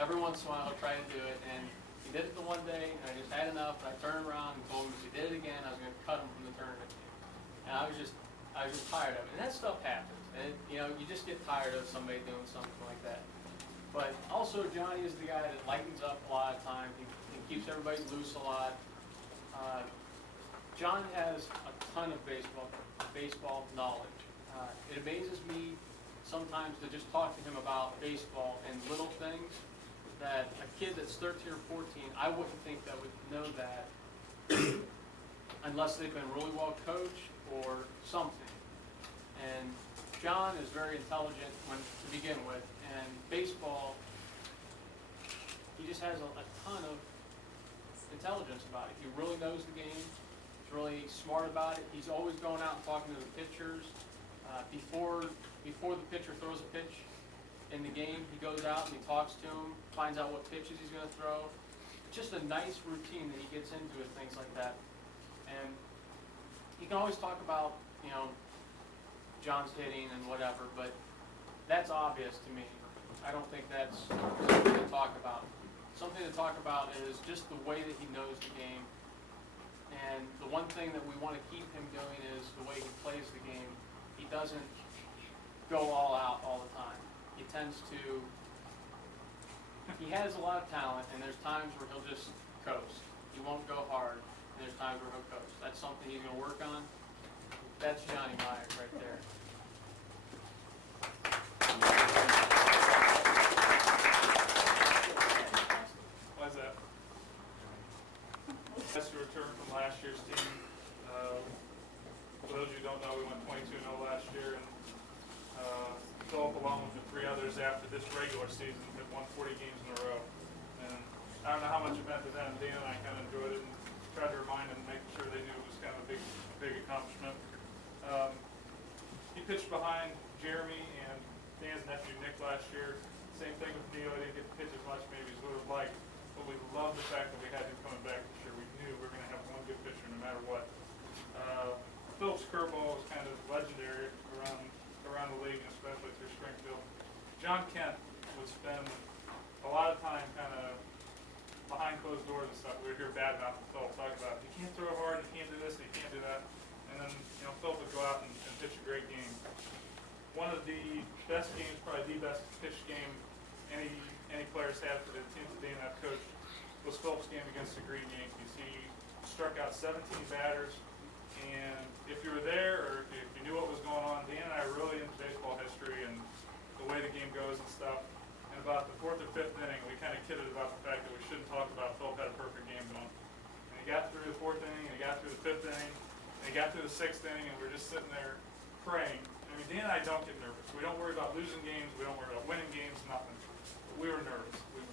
Every once in a while he'll try to do it. And he did it the one day, and I just had enough. And I turned around and told him if he did it again, I was going to cut him from the tournament team. And I was just tired of it. And that stuff happens. And you just get tired of somebody doing something like that. But also, Johnny is the guy that lightens up a lot of time. He keeps everybody loose a lot. John has a ton of baseball knowledge. It amazes me sometimes to just talk to him about baseball and little things that a kid that's 13 or 14, I wouldn't think that would know that unless they've been really well coached or something. And John is very intelligent to begin with, and baseball, he just has a ton of intelligence about it. He really knows the game. He's really smart about it. He's always going out and talking to the pitchers. Before the pitcher throws a pitch in the game, he goes out and he talks to him, finds out what pitches he's going to throw. It's just a nice routine that he gets into with things like that. And he can always talk about, John's hitting and whatever, but that's obvious to me. I don't think that's something to talk about. Something to talk about is just the way that he knows the game. And the one thing that we want to keep him doing is the way he plays the game. He doesn't go all out all the time. He has a lot of talent, and there's times where he'll just coast. He won't go hard, and there's times where he'll coast. That's something he's going to work on. That's Johnny Meyer right there. Why is that? That's a return from last year's team. For those of you who don't know, we went 22-0 last year, and Philip, along with the 3 others after this regular season, had won 40 games in a row. And I don't know how much it meant to them. Dan and I kind of enjoyed it and tried to remind them, making sure they knew it was kind of a big accomplishment. He pitched behind Jeremy and Dan's nephew Nick last year. Same thing with Neil. He didn't get to pitch as much maybe as we would have liked, but we love the fact that we had him coming back this year. We knew we were going to have one good pitcher no matter what. Philip's curveball was kind of legendary. around the league, and especially through Springfield. John Kent would spend a lot of time kind of behind closed doors and stuff. We would hear bad mouth Phil talk about, you can't throw hard, you can't do this, you can't do that. And then, you know, Phil would go out and pitch a great game. One of the best games, probably the best pitch game any players had for the team today, and that coach, was Phil's game against the Green Yankees. He struck out 17 batters, and if you were there or if you knew what was going on, Dan and I are really into baseball history and the way the game goes and stuff. And about the 4th or 5th inning, we kind of kidded about the fact that we shouldn't talk about Phil had a perfect game going. And he got through the 4th inning, and he got through the 5th inning, and he got through the 6th inning, and we were just sitting there praying. I mean, Dan and I don't get nervous. We don't worry about losing games. We don't worry about winning games, nothing. But we were nervous. We were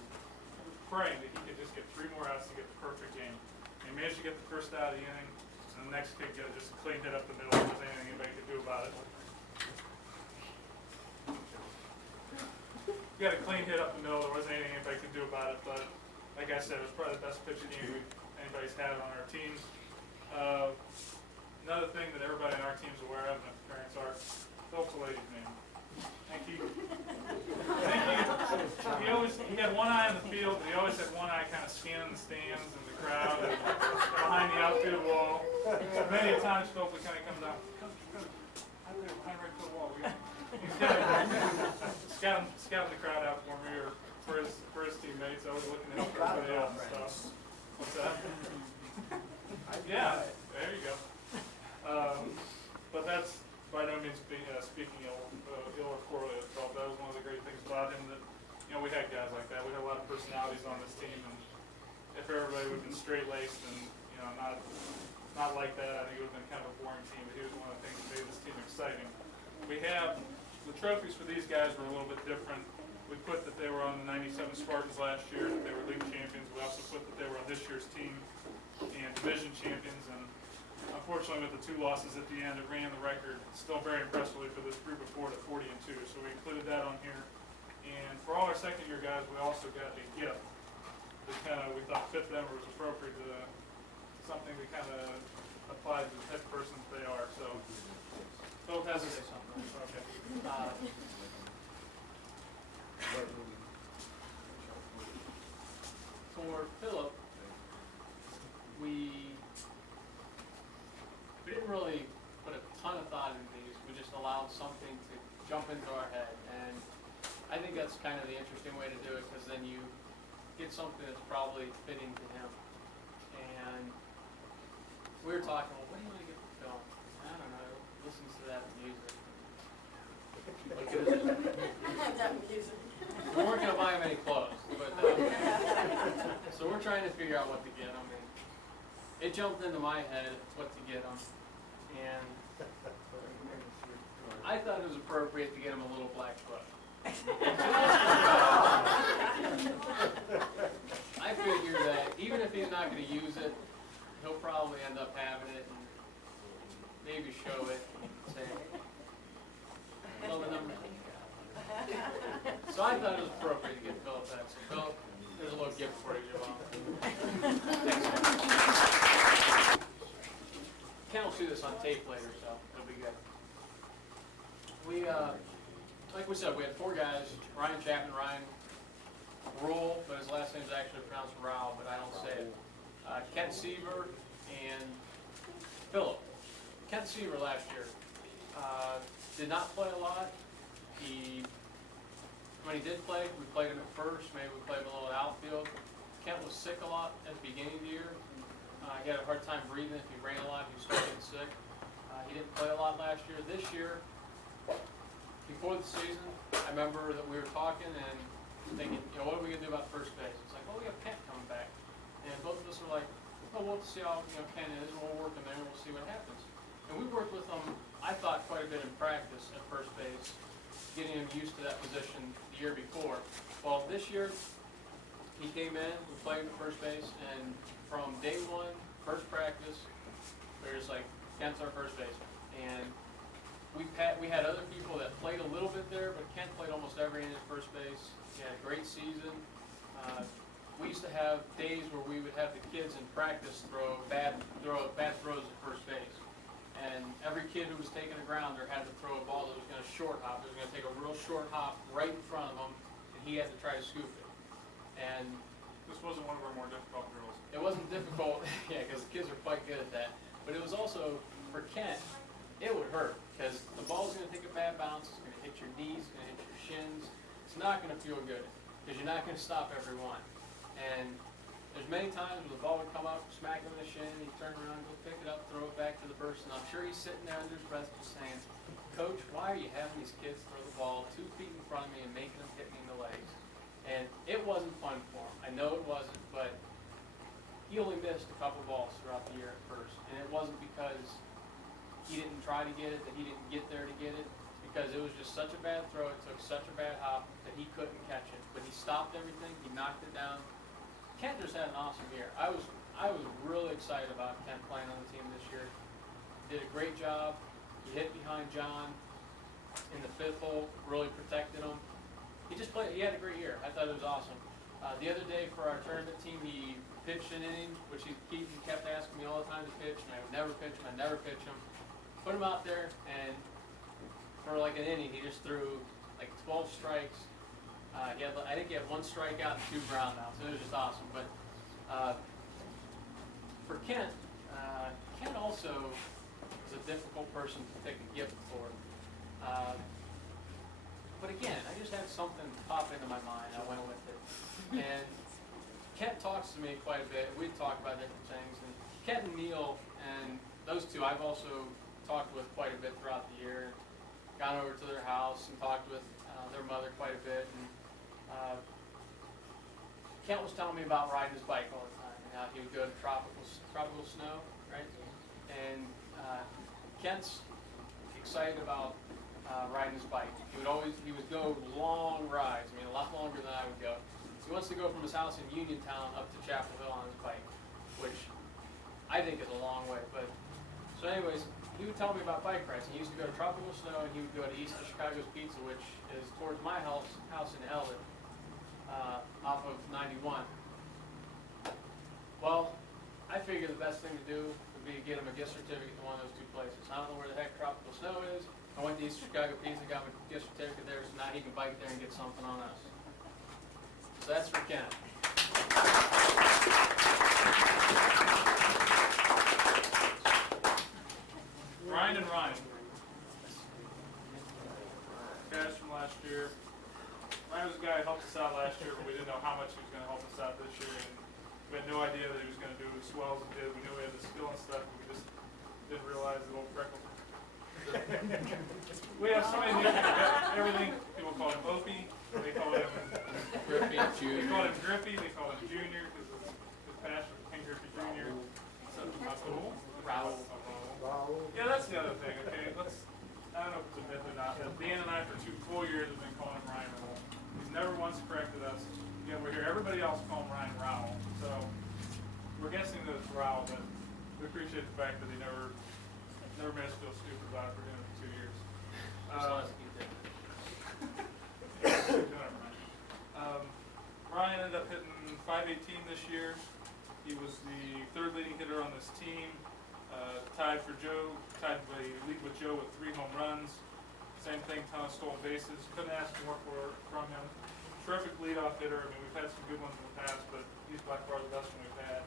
praying that he could just get 3 more outs to get the perfect game. And he managed to get the first out of the inning, and the next kid got just a clean hit up the middle. There wasn't anything anybody could do about it. He got a clean hit up the middle. There wasn't anything anybody could do about it. But like I said, it was probably the best pitching game anybody's had on our team. Another thing that everybody on our team's aware of, and parents are, Phil's a ladies' man. He had one eye on the field, but he always had one eye kind of scanning the stands and the crowd and behind the outfield wall. Many times Phil would kind of come down, I'm there behind right to the wall. He's kind of scouting the crowd out for me or for his teammates. I was looking to help everybody out and stuff. What's that? Yeah, there you go. But that's by no means speaking ill or poorly of Phil. That was one of the great things about him, that, you know, we had guys like that. We had a lot of personalities on this team, and if everybody would have been straight-laced and, you know, not like that, I think it would have been kind of a boring team. But he was one of the things that made this team exciting. We have the trophies for these guys were a little bit different. We put that they were on the '97 Spartans last year, that they were league champions. We also put that they were on this year's team and division champions. And unfortunately, with the 2 losses at the end, it ran the record still very impressively for this group of 4 to 40-2. So we included that on here. And for all our second-year guys, we also got a gift that we thought fit them or was appropriate to something that kind of applied to the type of person that they are. So Phil has to say something. Okay. For Philip, we didn't really put a ton of thought into these. We just allowed something to jump into our head. And I think that's kind of the interesting way to do it, because then you get something that's probably fitting to him. And we were talking, well, what do you want to get for Phil? I don't know, listens to that music. That music. We weren't going to buy him any clothes, but so we're trying to figure out what to get him. And it jumped into my head what to get him, and I thought it was appropriate to get him a little black foot. I figured that even if he's not going to use it, he'll probably end up having it and maybe show it and say, hello, the number. So I thought it was appropriate to get Philip that. So Philip, there's a little gift for you, Joel. Ken will see this on tape later, so it'll be good. We, like we said, we had 4 guys: Ryan Chapman, Ryan Rule, but his last name is actually pronounced Rao, but I don't say it. Kent Seaver and Philip. Kent Seaver last year did not play a lot. When he did play, we played him at first, maybe we played him a little at outfield. Kent was sick a lot at the beginning of the year. He had a hard time breathing. If he ran a lot, he was starting to get sick. He didn't play a lot last year. This year, before the season, I remember that we were talking and thinking, you know, what are we going to do about first base? It's like, well, we have Kent coming back. And both of us were like, well, we'll see how, you know, Kent is, and we'll work him there, and we'll see what happens. And we worked with him, I thought, quite a bit in practice at first base, getting him used to that position the year before. Well, this year, he came in, we played him at first base, and from day 1, first practice, we were just like, Kent's our first baseman. And we had other people that played a little bit there, but Kent played almost every inning at first base. He had a great season. We used to have days where we would have the kids in practice throw bad throws at first base. And every kid who was taking a grounder had to throw a ball that was going to short hop. It was going to take a real short hop right in front of him, and he had to try to scoop it. And This wasn't one of our more difficult drills. it wasn't difficult, yeah, because the kids are quite good at that. But it was also, for Kent, it would hurt, because the ball's going to take a bad bounce, it's going to hit your knees, it's going to hit your shins. It's not going to feel good, because you're not going to stop every one. And there's many times where the ball would come up, smack him in the shin, he'd turn around, go pick it up, throw it back to the person. I'm sure he's sitting there under his breath just saying, Coach, why are you having these kids throw the ball 2 feet in front of me and making them hit me in the legs? And it wasn't fun for him. I know it wasn't, but he only missed a couple balls throughout the year at first. And it wasn't because he didn't try to get it, that he didn't get there to get it. It's because it was just such a bad throw, it took such a bad hop that he couldn't catch it. But he stopped everything, he knocked it down. Kent just had an awesome year. I was really excited about Kent playing on the team this year. Did a great job. He hit behind John in the 5th hole, really protected him. He just played, he had a great year. I thought it was awesome. The other day for our tournament team, he pitched an inning, which he kept asking me all the time to pitch, and I would never pitch him, I'd never pitch him. Put him out there, and for like an inning, he just threw like 12 strikes. I think he had 1 strikeout and 2 ground outs. It was just awesome. But for Kent, Kent also was a difficult person to pick a gift for. But again, I just had something pop into my mind. I went with it. And Kent talks to me quite a bit. We talk about different things. And Kent and Neil, and those two I've also talked with quite a bit throughout the year. Gone over to their house and talked with their mother quite a bit. And Kent was telling me about riding his bike all the time and how he would go to tropical snow, right? And Kent's excited about riding his bike. He would go long rides. I mean, a lot longer than I would go. He wants to go from his house in Uniontown up to Chapel Hill on his bike, which I think is a long way. But so, anyways, he would tell me about bike rides. He used to go to Tropical Snow, and he would go to East of Chicago's Pizza, which is towards my house in Elliott, off of 91. Well, I figured the best thing to do would be to get him a gift certificate to one of those 2 places. I don't know where the heck Tropical Snow is. I went to East Chicago Pizza, got my gift certificate there, so now he can bike there and get something on us. So that's for Kent. Ryan and Ryan. Guys from last year. Ryan was a guy who helped us out last year, but we didn't know how much he was going to help us out this year. And we had no idea that he was going to do as well as he did. We knew he had the skill and stuff, but we just didn't realize the little freckles. We have so many names for everything. People call him Opie. They call him Griffey Jr. They call him Griffey. They call him Junior because his passion for King Griffey Jr. So, cool. Raoul. Yeah, that's the other thing. Okay, I don't know if it's a myth or not. Dan and I for 2 full years have been calling him Ryan Raoul. He's never once corrected us. Yet we hear everybody else call him Ryan Raoul. So we're guessing that it's Raoul, but we appreciate the fact that he never made us feel stupid about it for doing it for 2 years. Ryan ended up hitting .518 this year. He was the 3rd leading hitter on this team. Tied with Joe with 3 home runs. Same thing, ton of stolen bases. Couldn't ask more from him. Terrific leadoff hitter. I mean, we've had some good ones in the past, but he's by far the best one we've had.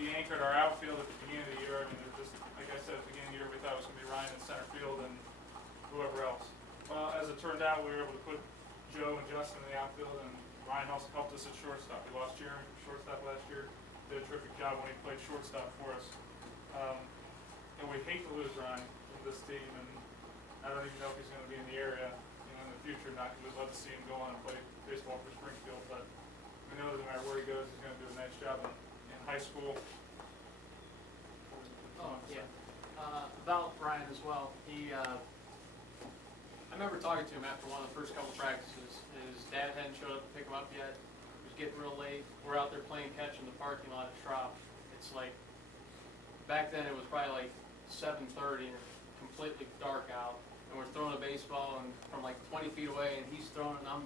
He anchored our outfield at the beginning of the year. I mean, there's just, like I said, at the beginning of the year, we thought it was going to be Ryan in center field and whoever else. Well, as it turned out, we were able to put Joe and Justin in the outfield, and Ryan also helped us at shortstop. We lost Jeremy for shortstop last year. Did a terrific job when he played shortstop for us. And we hate to lose Ryan from this team, and I don't even know if he's going to be in the area in the future. Not because we'd love to see him go on and play baseball for Springfield, but we know that no matter where he goes, he's going to do a nice job in high school. Oh, yeah. About Ryan as well. I remember talking to him after one of the first couple practices. His dad hadn't showed up to pick him up yet. It was getting real late. We're out there playing catch in the parking lot at Trop. It's like, back then it was probably like 7:30 and completely dark out. And we're throwing a baseball and from like 20 feet away, and he's throwing it and I'm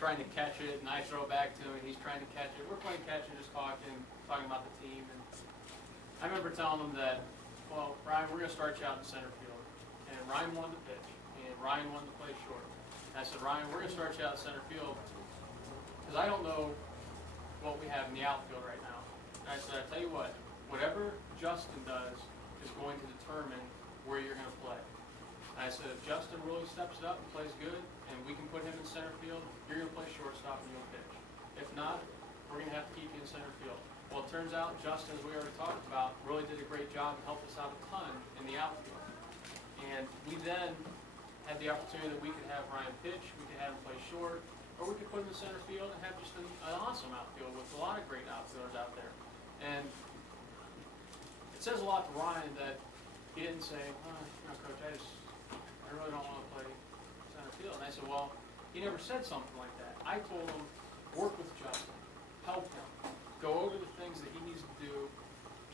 trying to catch it, and I throw it back to him and he's trying to catch it. We're playing catch and just talking about the team. And I remember telling him that well, Ryan, we're gonna start you out in center field. And Ryan wanted to pitch, and Ryan wanted to play short. And I said, Ryan, we're gonna start you out in center field, because I don't know what we have in the outfield right now. And I said, I tell you what, whatever Justin does is going to determine where you're gonna play. And I said, if Justin really steps it up and plays good, and we can put him in center field, you're gonna play shortstop and you'll pitch. If not, we're gonna have to keep you in center field. Well, it turns out Justin, as we already talked about, really did a great job and helped us out a ton in the outfield. And we then had the opportunity that we could have Ryan pitch, we could have him play short, or we could put him in center field and have just an awesome outfield with a lot of great outfielders out there. And it says a lot to Ryan that he didn't say, Coach, I really don't want to play center field. And I said, well, he never said something like that. I told him, work with Justin, help him, go over the things that he needs to do,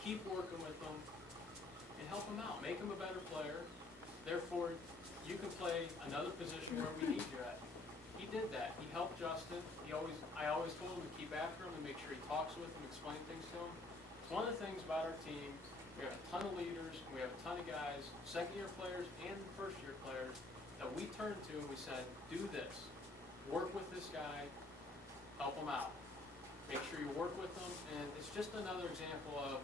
keep working with him, and help him out, make him a better player. Therefore, you can play another position where we need you at. He did that. He helped Justin. I always told him to keep after him and make sure he talks with him, explain things to him. It's one of the things about our team. We have a ton of leaders. We have a ton of guys, second-year players and first-year players, that we turned to and we said, do this. Work with this guy. Help him out. Make sure you work with them. And it's just another example of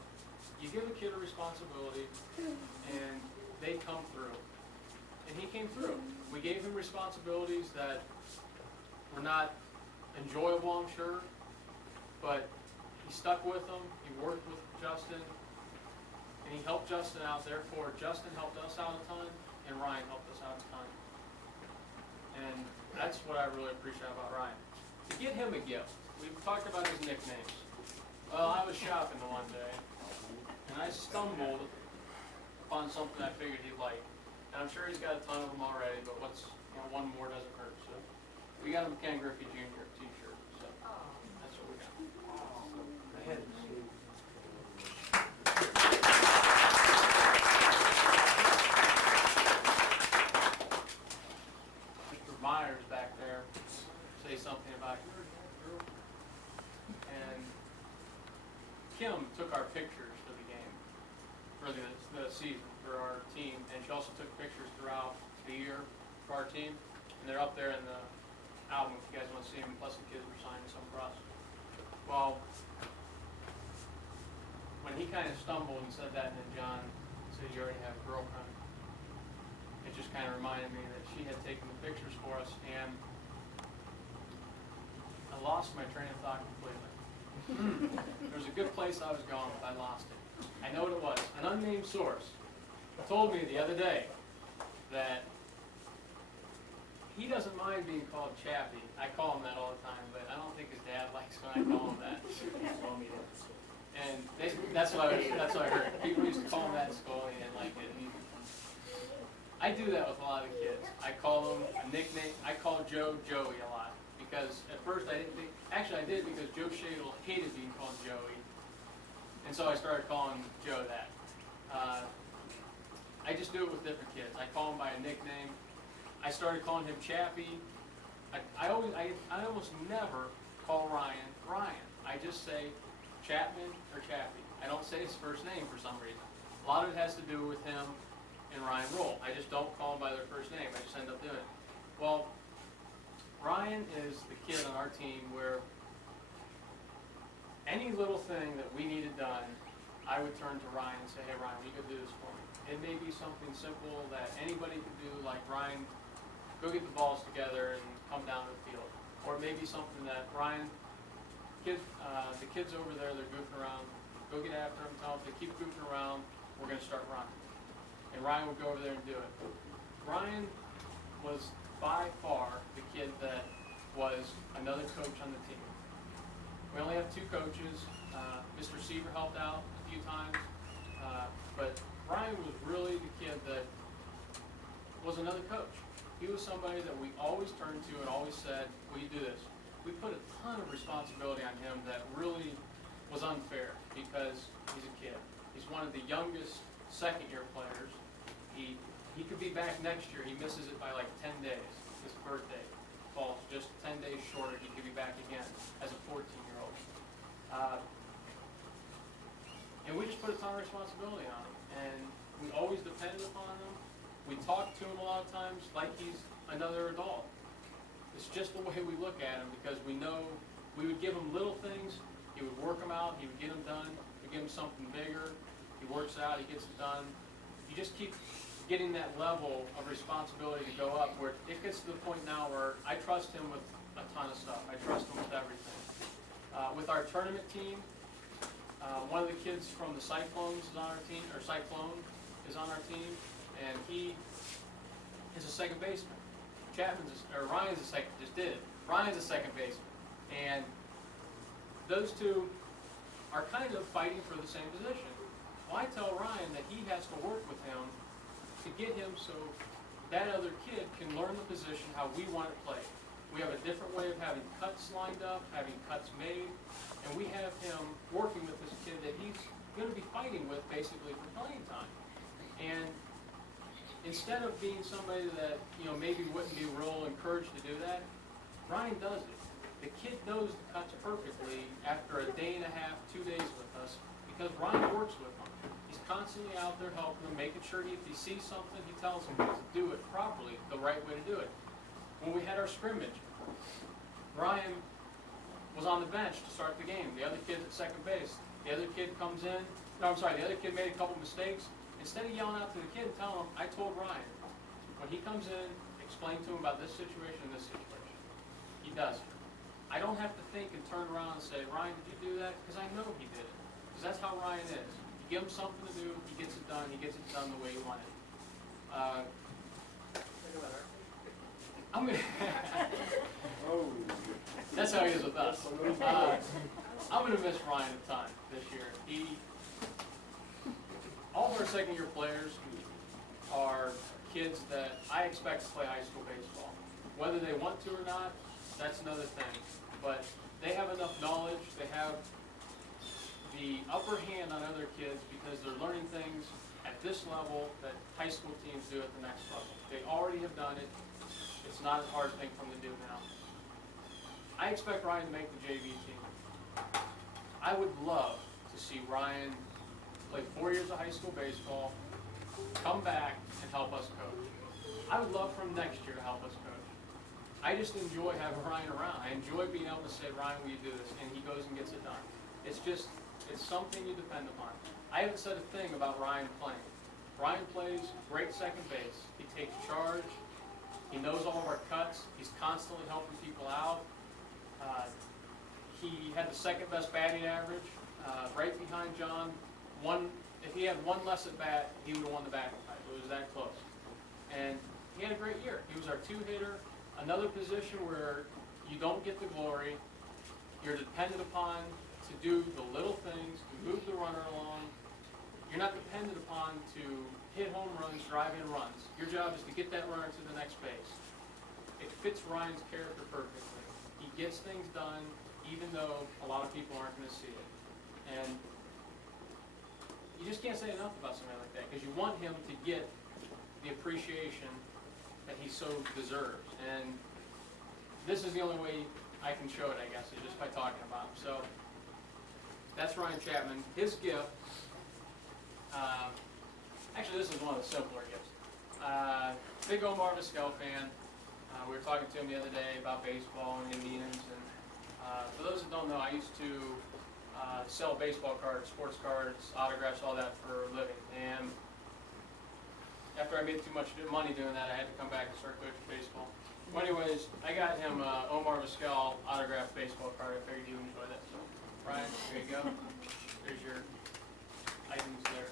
you give a kid a responsibility and they come through. And he came through. We gave him responsibilities that were not enjoyable, I'm sure, but he stuck with them. He worked with Justin, and he helped Justin out. Therefore, Justin helped us out a ton, and Ryan helped us out a ton. And that's what I really appreciate about Ryan. To get him a gift, we've talked about his nicknames. Well, I was shopping the one day, and I stumbled upon something I figured he'd like. And I'm sure he's got a ton of them already, but one more doesn't hurt. So we got him a Ken Griffey Jr. t-shirt. So that's what we got. Mr. Myers back there say something about your and Kim took our pictures for the game, for the season, for our team, and she also took pictures throughout the year for our team, and they're up there in the album if you guys want to see them, plus the kids were signing some for us. Well, when he kind of stumbled and said that, and then John said, you already have a girlfriend, it just kind of reminded me that she had taken the pictures for us, and I lost my train of thought completely. There was a good place I was going, but I lost it. I know what it was. An unnamed source told me the other day that he doesn't mind being called Chappie. I call him that all the time, but I don't think his dad likes when I call him that. And that's what I heard. People used to call him that in school, and he didn't like it. And I do that with a lot of kids. I call them a nickname. I call Joe Joey a lot. Because at first I didn't think, actually I did because Joe Shadle hated being called Joey. And so I started calling Joe that. I just do it with different kids. I call him by a nickname. I started calling him Chappie. I almost never call Ryan Ryan. I just say Chapman or Chappie. I don't say his first name for some reason. A lot of it has to do with him and Ryan Roll. I just don't call them by their first name. I just end up doing it. Well, Ryan is the kid on our team where any little thing that we needed done, I would turn to Ryan and say, hey Ryan, you could do this for me. It may be something simple that anybody could do, like Ryan, go get the balls together and come down to the field. Or it may be something that Ryan, the kids over there, they're goofing around, go get after them, tell them if they keep goofing around, we're going to start running. And Ryan would go over there and do it. Ryan was by far the kid that was another coach on the team. We only have 2 coaches. Mr. Seaver helped out a few times, but Ryan was really the kid that was another coach. He was somebody that we always turned to and always said, will you do this? We put a ton of responsibility on him that really was unfair because he's a kid. He's one of the youngest second-year players. He could be back next year. He misses it by like 10 days. His birthday falls just 10 days shorter. He could be back again as a 14-year-old. And we just put a ton of responsibility on him. And We always depended upon him. We talked to him a lot of times like he's another adult. It's just the way we look at him, because we know we would give him little things, he would work them out, he would get them done, we give him something bigger, he works out, he gets it done. You just keep getting that level of responsibility to go up, where it gets to the point now where I trust him with a ton of stuff. I trust him with everything. With our tournament team, one of the kids from the Cyclones is on our team, or Cyclone is on our team, and he is a second baseman. Ryan's a second, just did it. Ryan's a second baseman. And those two are kind of fighting for the same position. Well, I tell Ryan that he has to work with him to get him so that other kid can learn the position how we want it played. We have a different way of having cuts lined up, having cuts made, and we have him working with this kid that he's going to be fighting with basically for playing time. And instead of being somebody that, maybe wouldn't be real encouraged to do that, Ryan does it. The kid knows the cuts perfectly after a day and a half, 2 days with us, because Ryan works with them. He's constantly out there helping them, making sure if he sees something, he tells him to do it properly, the right way to do it. When we had our scrimmage, Ryan was on the bench to start the game. The other kid's at second base. The other kid comes in, the other kid made a couple mistakes. Instead of yelling out to the kid and telling him, I told Ryan, when he comes in, explain to him about this situation and this situation. He does it. I don't have to think and turn around and say, Ryan, did you do that? Because I know he did it. Because that's how Ryan is. You give him something to do, he gets it done the way you want it. I'm gonna that's how he is with us. I'm gonna miss Ryan a ton this year. All of our second year players are kids that I expect to play high school baseball. Whether they want to or not, that's another thing. But they have enough knowledge, they have the upper hand on other kids because they're learning things at this level that high school teams do at the next level. They already have done it. It's not a hard thing for them to do now. I expect Ryan to make the JV team. I would love to see Ryan play 4 years of high school baseball, come back and help us coach. I would love for him next year to help us coach. I just enjoy having Ryan around. I enjoy being able to say, Ryan, will you do this? And he goes and gets it done. It's something you depend upon. I haven't said a thing about Ryan playing. Ryan plays great second base. He takes charge. He knows all of our cuts. He's constantly helping people out. He had the second best batting average, right behind John. If he had one less at bat, he would have won the batting title. It was that close. And he had a great year. He was our two-hitter. Another position where you don't get the glory. You're dependent upon to do the little things, to move the runner along. You're not dependent upon to hit home runs, drive in runs. Your job is to get that runner to the next base. It fits Ryan's character perfectly. He gets things done, even though a lot of people aren't going to see it. And you just can't say enough about somebody like that, because you want him to get the appreciation that he so deserves. And this is the only way I can show it, I guess, is just by talking about him. So that's Ryan Chapman. His gift, actually this is one of the simpler gifts. Big Omar Vizquel fan. We were talking to him the other day about baseball and Indians. And for those that don't know, I used to sell baseball cards, sports cards, autographs, all that for a living. And after I made too much money doing that, I had to come back and start coaching baseball. Well, anyways, I got him Omar Vizquel autographed baseball card. I figured you would enjoy that. So, Ryan, there you go. There's your items there.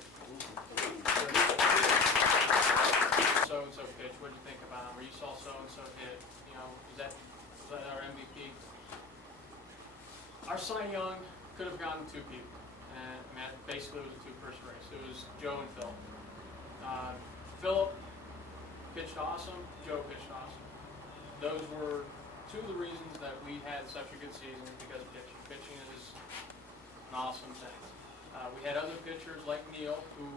So-and-so pitch. What did you think about him? Or you saw so-and-so hit? Was that our MVP? Our Cy Young could have gotten two people. And basically it was a two-person race. It was Joe and Phil. Philip pitched awesome. Joe pitched awesome. Those were two of the reasons that we had such a good season, because of pitching. Pitching is an awesome thing. We had other pitchers like Neil, who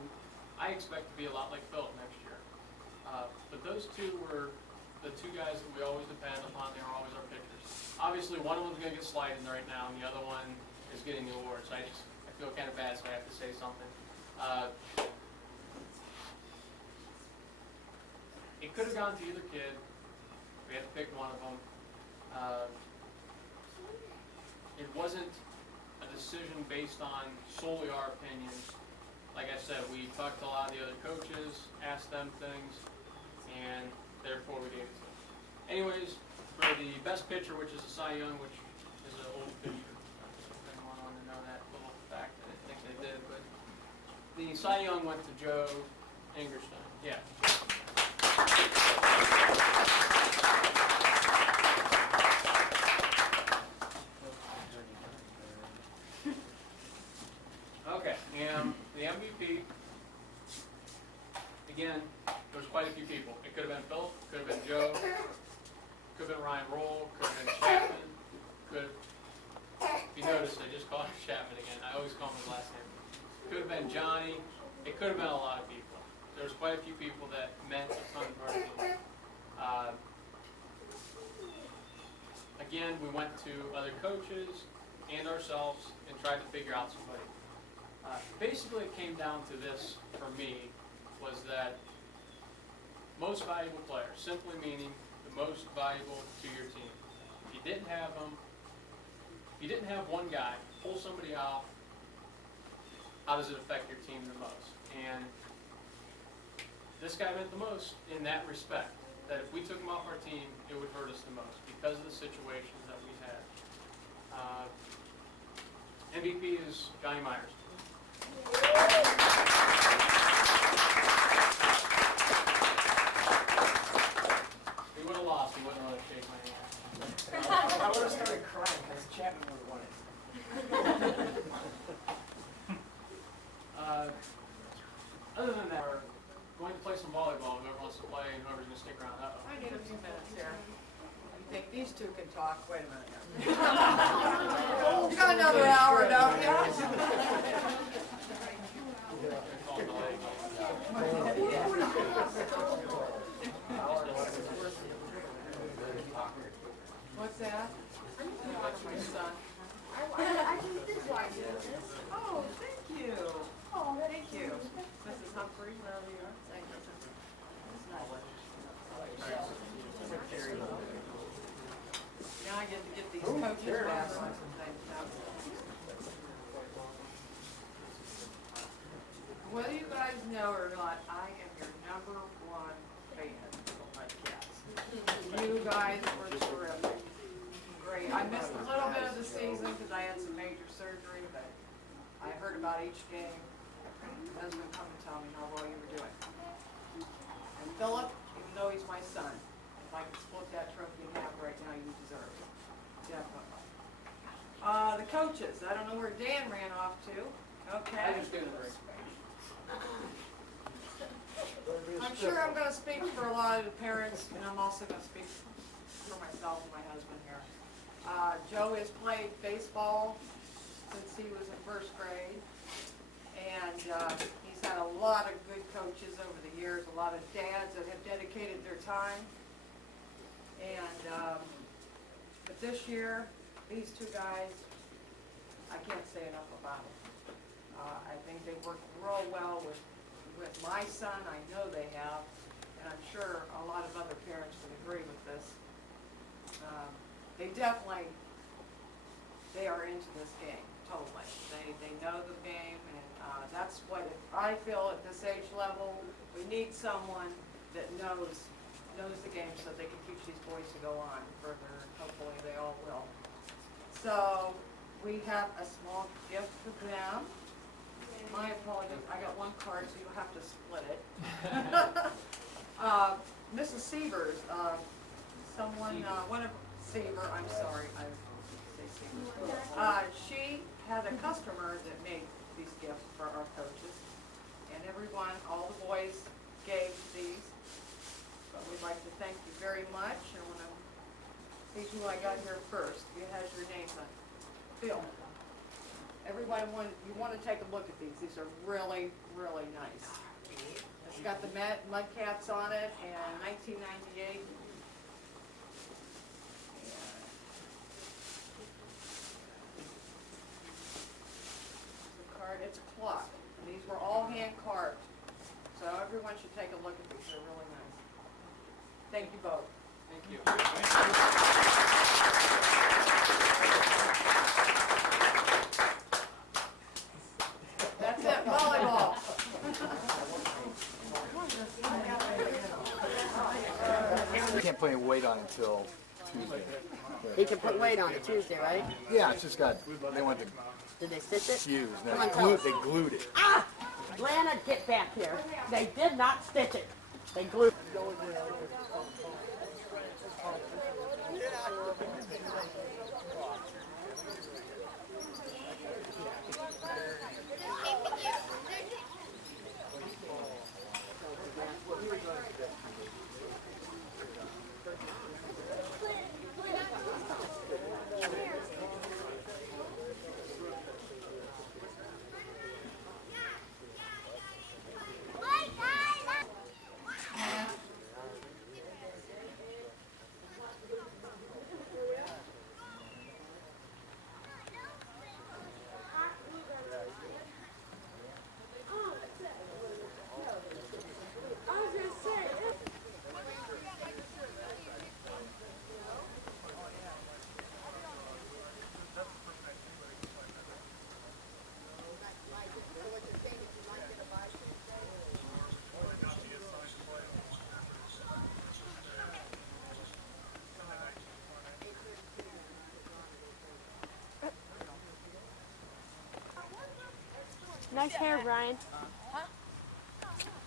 I expect to be a lot like Philip next year. But those two were the two guys that we always depend upon. They were always our pitchers. Obviously, one of them's going to get slighted right now, and the other one is getting the award. So I feel kind of bad, so I have to say something. it could have gone to either kid. We had to pick one of them. It wasn't a decision based on solely our opinions. Like I said, we talked to a lot of the other coaches, asked them things, and therefore we gave it to them. Anyways, for the best pitcher, which is a Cy Young, which is an old pitcher. If anyone wanted to know that little fact, I didn't think they did, but the Cy Young went to Joe Ingerstein. Yeah. Okay, and the MVP, again, there was quite a few people. It could have been Philip, could have been Joe, could have been Ryan Roll, could have been Chapman, could have, if you noticed, I just called him Chapman again. I always call him his last name. Could have been Johnny. It could have been a lot of people. There was quite a few people that meant a ton to our team. Again, we went to other coaches and ourselves and tried to figure out somebody. Basically, it came down to this for me, was that most valuable player, simply meaning the most valuable to your team. If you didn't have them, if you didn't have one guy, pull somebody out, how does it affect your team the most? And this guy meant the most in that respect, that if we took him off our team, it would hurt us the most because of the situations that we had. MVP is Johnny Myers. He would have lost, he wouldn't let us shake my hand. I would have started crying because Chapman would have won it. Other than that, we're going to play some volleyball. Whoever wants to play and whoever's going to stick around. Uh-oh. I need a few minutes here. You think these two can talk? Wait a minute here. You got another hour, don't you? What's that? My son. I think this is why I do this. Oh, thank you. Oh, thank you. Mrs. Humphrey, wherever you are. Thank you. Now I get to get these coaches back on some things now. Whether you guys know or not, I am your #1 fan of Mudcats. You guys were terrific. Great. I missed a little bit of the season because I had some major surgery, but I heard about each game. My husband come and tell me how well you were doing. And Philip, even though he's my son, if I could split that trophy in half right now, you deserve it. Definitely. The coaches, I don't know where Dan ran off to. Okay. I just did a break. I'm sure I'm going to speak for a lot of the parents, and I'm also going to speak for myself and my husband here. Joe has played baseball since he was in first grade, and he's had a lot of good coaches over the years, a lot of dads that have dedicated their time. And but this year, these two guys, I can't say enough about them. I think they work real well with my son. I know they have, and I'm sure a lot of other parents would agree with this. They are into this game, totally. They know the game, and that's what I feel at this age level. We need someone that knows the game so they can teach these boys to go on further. Hopefully they all will. So we have a small gift for them. My apologies, I got one card, so you'll have to split it. Mrs. Sievers, Seaver, I'm sorry, I say Seaver. She had a customer that made these gifts for our coaches, and everyone, all the boys gave these. But we'd like to thank you very much, and I want to see who I got here first. Who has your names on? Phil. Everybody, you want to take a look at these. These are really, really nice. It's got the Mudcats on it, and 1998. It's a clock. These were all hand carved. So everyone should take a look at these. They're really nice. Thank you both. Thank you. That's it, volleyball. You can't put any weight on it until Tuesday. He can put weight on it Tuesday, right? Yeah, it's just got, they want the Did they stitch it? fuse. Come on, Now, tell us. they glued it. Ah! Lana, get back here. They did not stitch it. They glued it. Nice hair, Brian.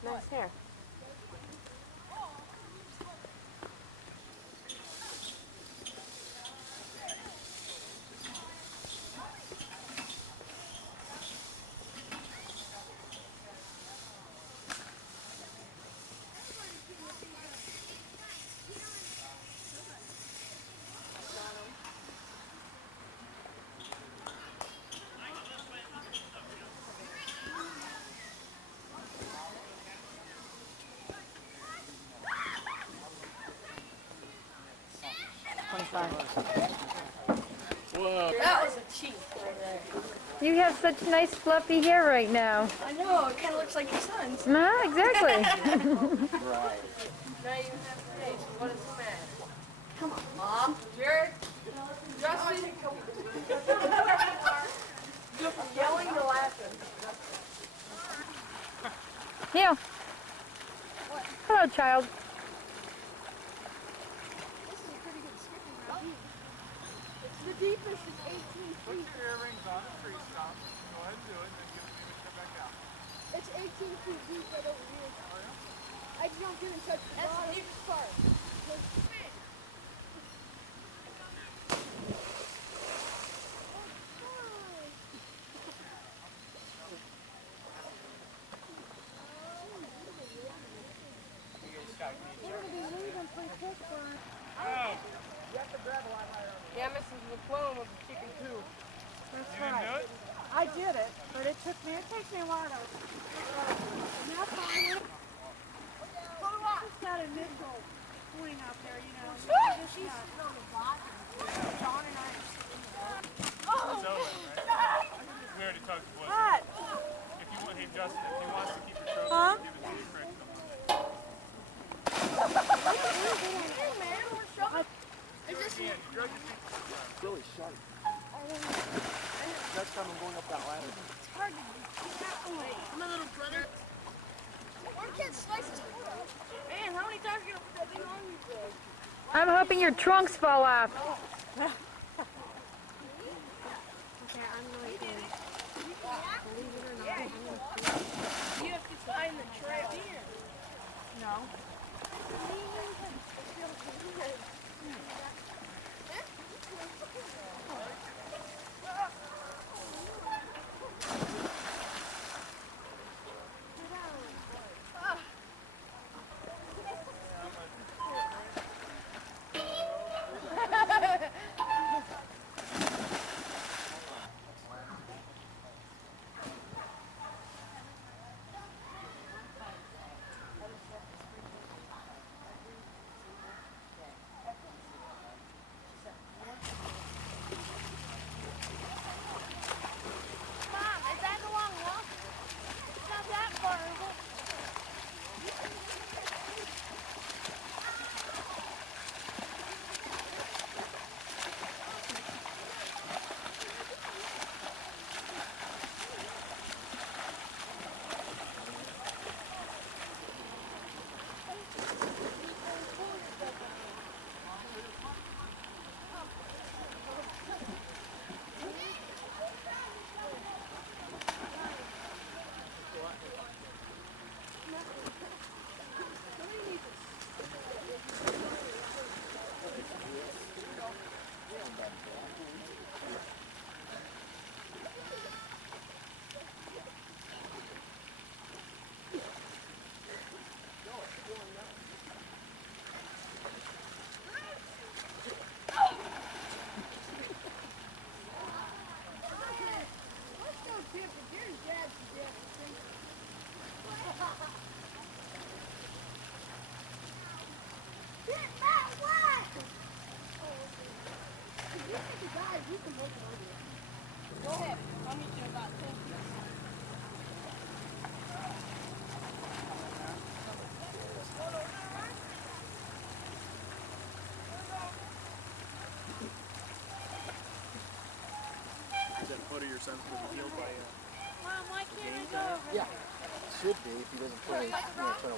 Nice hair. That was a cheat right there. You have such nice fluffy hair right now. I know, it kind of looks like your son's. Nah, exactly. Right. Not even half the age. What is the matter? Come on, Mom. Jared, Justin. Yelling to laughing. Neil. Hello, child. This is a pretty good skipping routine. The deepest is 18 feet. Put your earrings on a tree stump. Go ahead and do it, then give it to me and come back out. It's 18 feet deep right over here. I just don't get in touch with the bottom. That's the deepest part. We're going to be leaving pretty quick, Brian. Oh, Yeah, Mrs. McClellan was a chicken too. That's you didn't do it? I did it, but it takes me a while to. Now finally. It's that initial swing up there, you know. She's on the bottom. John and I are sitting there. It's over, right? We already talked to Boyd. What? If you want, hey Justin, if he wants to keep your trophy, Huh? give it to you correct. Hey, man, we're showing. Again, you drug your feet. Really sharp. Next time I'm going up that ladder. It's hard to do. My little brother. One kid slices foot up. Man, how many times are you going to put that thing on you, bro? I'm hoping your trunks fall off. Okay, I'm really good. Believe it or not, I'm going to. You have to find the trail here. No. Mom, is that the long Go ahead. I'll meet you in about 10 minutes. Is that foot of your son's going to be healed by Mom, why can't I go over Yeah, should be if he doesn't play, try to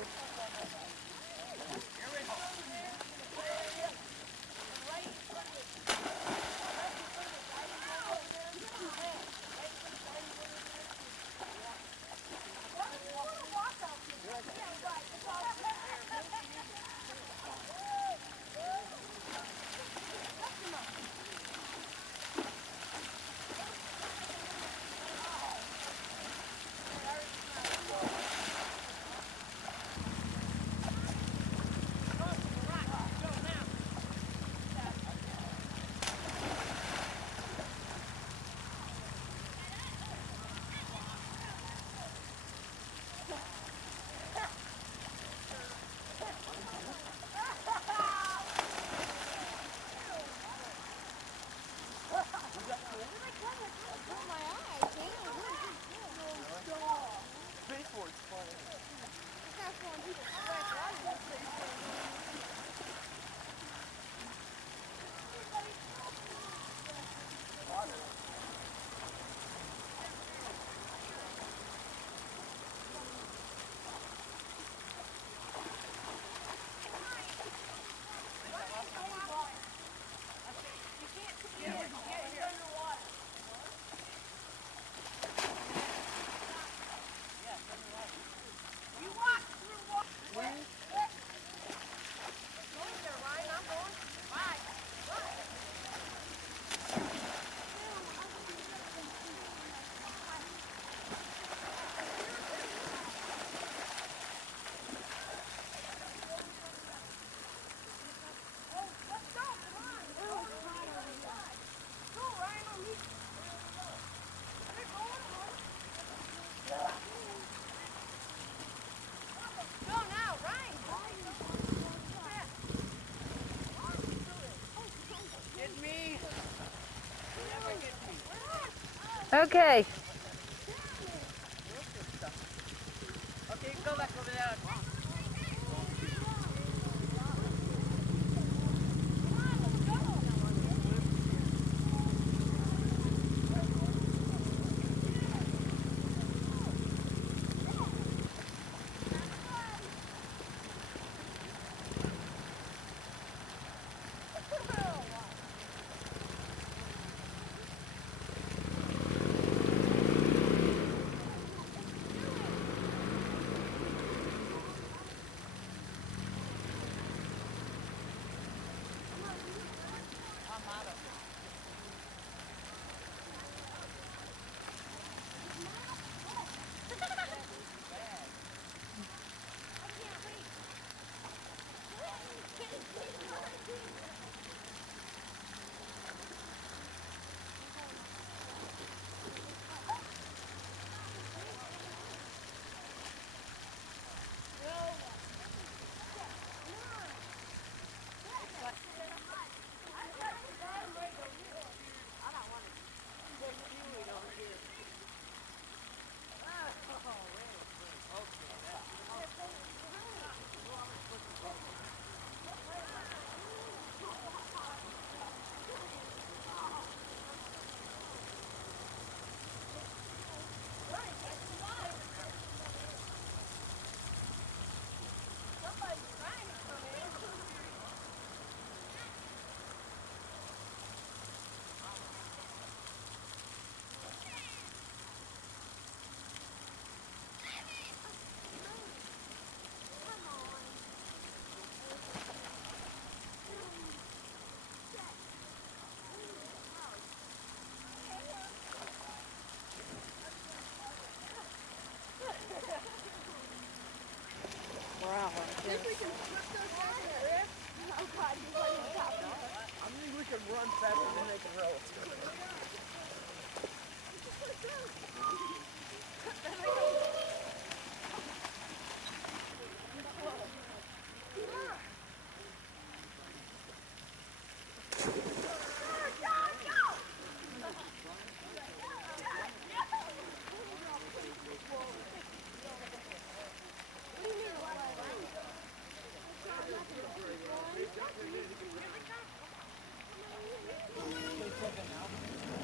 Okay. Okay, go back over there.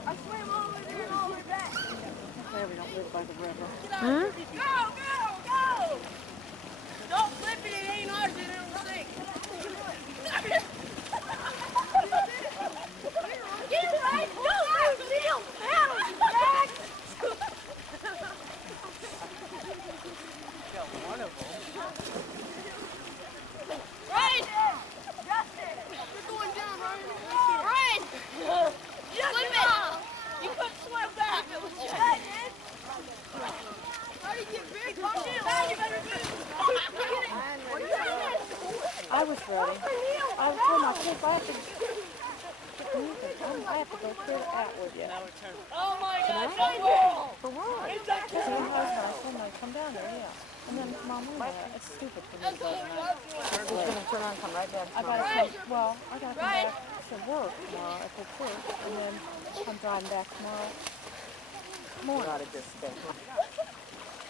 I swam all the way there and all the way back. There we don't live by the river. Hmm? Go! Don't flip it, it ain't ours, and it'll sink. Get right, go, Neil! Paddle, back! Ryan! Justin! You're going down, Ryan. Ryan! Flip it! You couldn't swim back. How do you get big? Come down. You better move. I was ready. I told my kids I have to I have to go clear out with you. Oh my gosh, I will. For what? So I told them I'd come down there, yeah. And then Mom, it's stupid for me to go tonight. We're gonna turn on and come right back. I gotta come back to work tomorrow if it's work, and then I'm driving back tomorrow morning. Not a distance.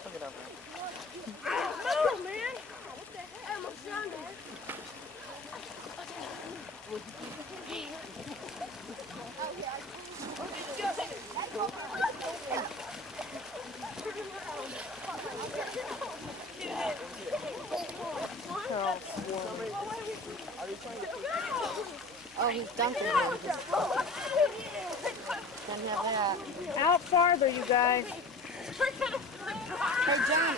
Look it over. Move, man. What the heck? I'm drowning. Oh, he's dunking him. Can't have that. Out farther, you guys. Hey, Johnny.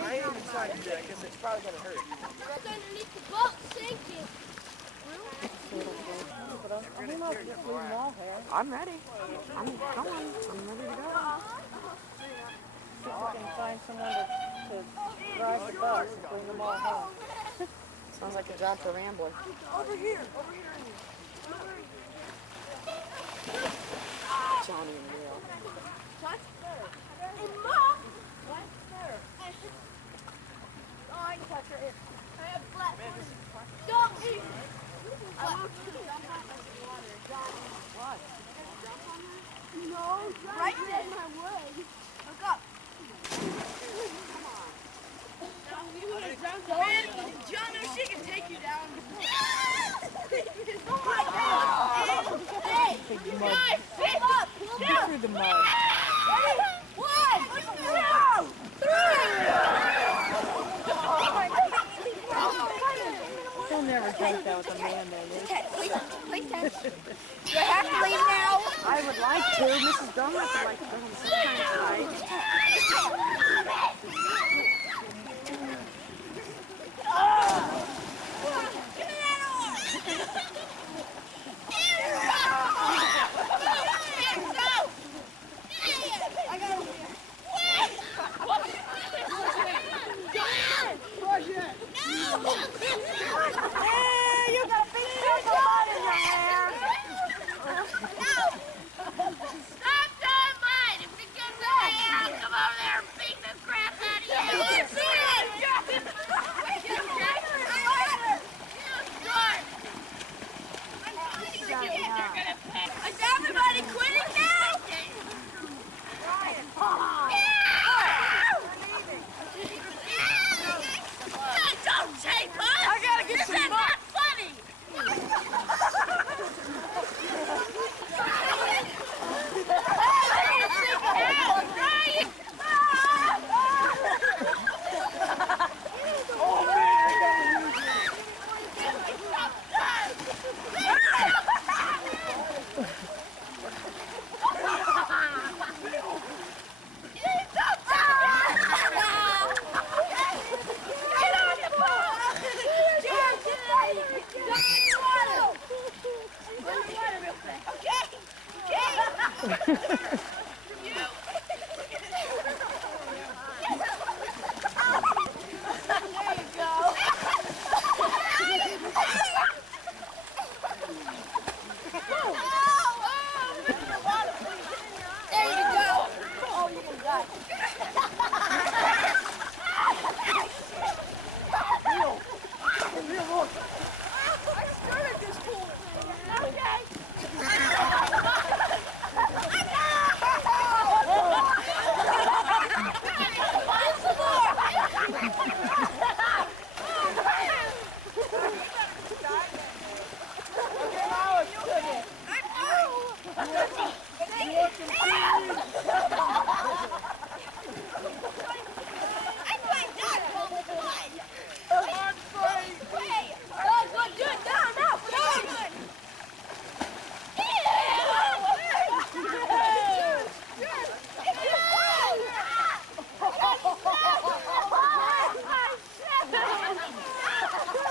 I ain't even trying to do that because it's probably going to hurt. It's underneath the boat sinking. I'm ready. I'm going. I'm ready to go. See if we can find someone to drive the bus and bring them all home. Sounds like a job for Rambler. Over here. Johnny and Will. And Mom. Oh, I can touch her here. I have flat. Don't eat. I want you to jump out of the water. What? No, right there in my way. Look up. Come on. You would have jumped over. John, she can take you down. Oh my God! Hey, you guys, pick up! Get through the mud. Ready? 1, 2, 3! He'll never jump that with a man there, will he? Do I have to leave now? I would like to. Mrs. Donut would like to go home sometime tonight. Is everybody quitting now? Don't tape us! I gotta get some not funny!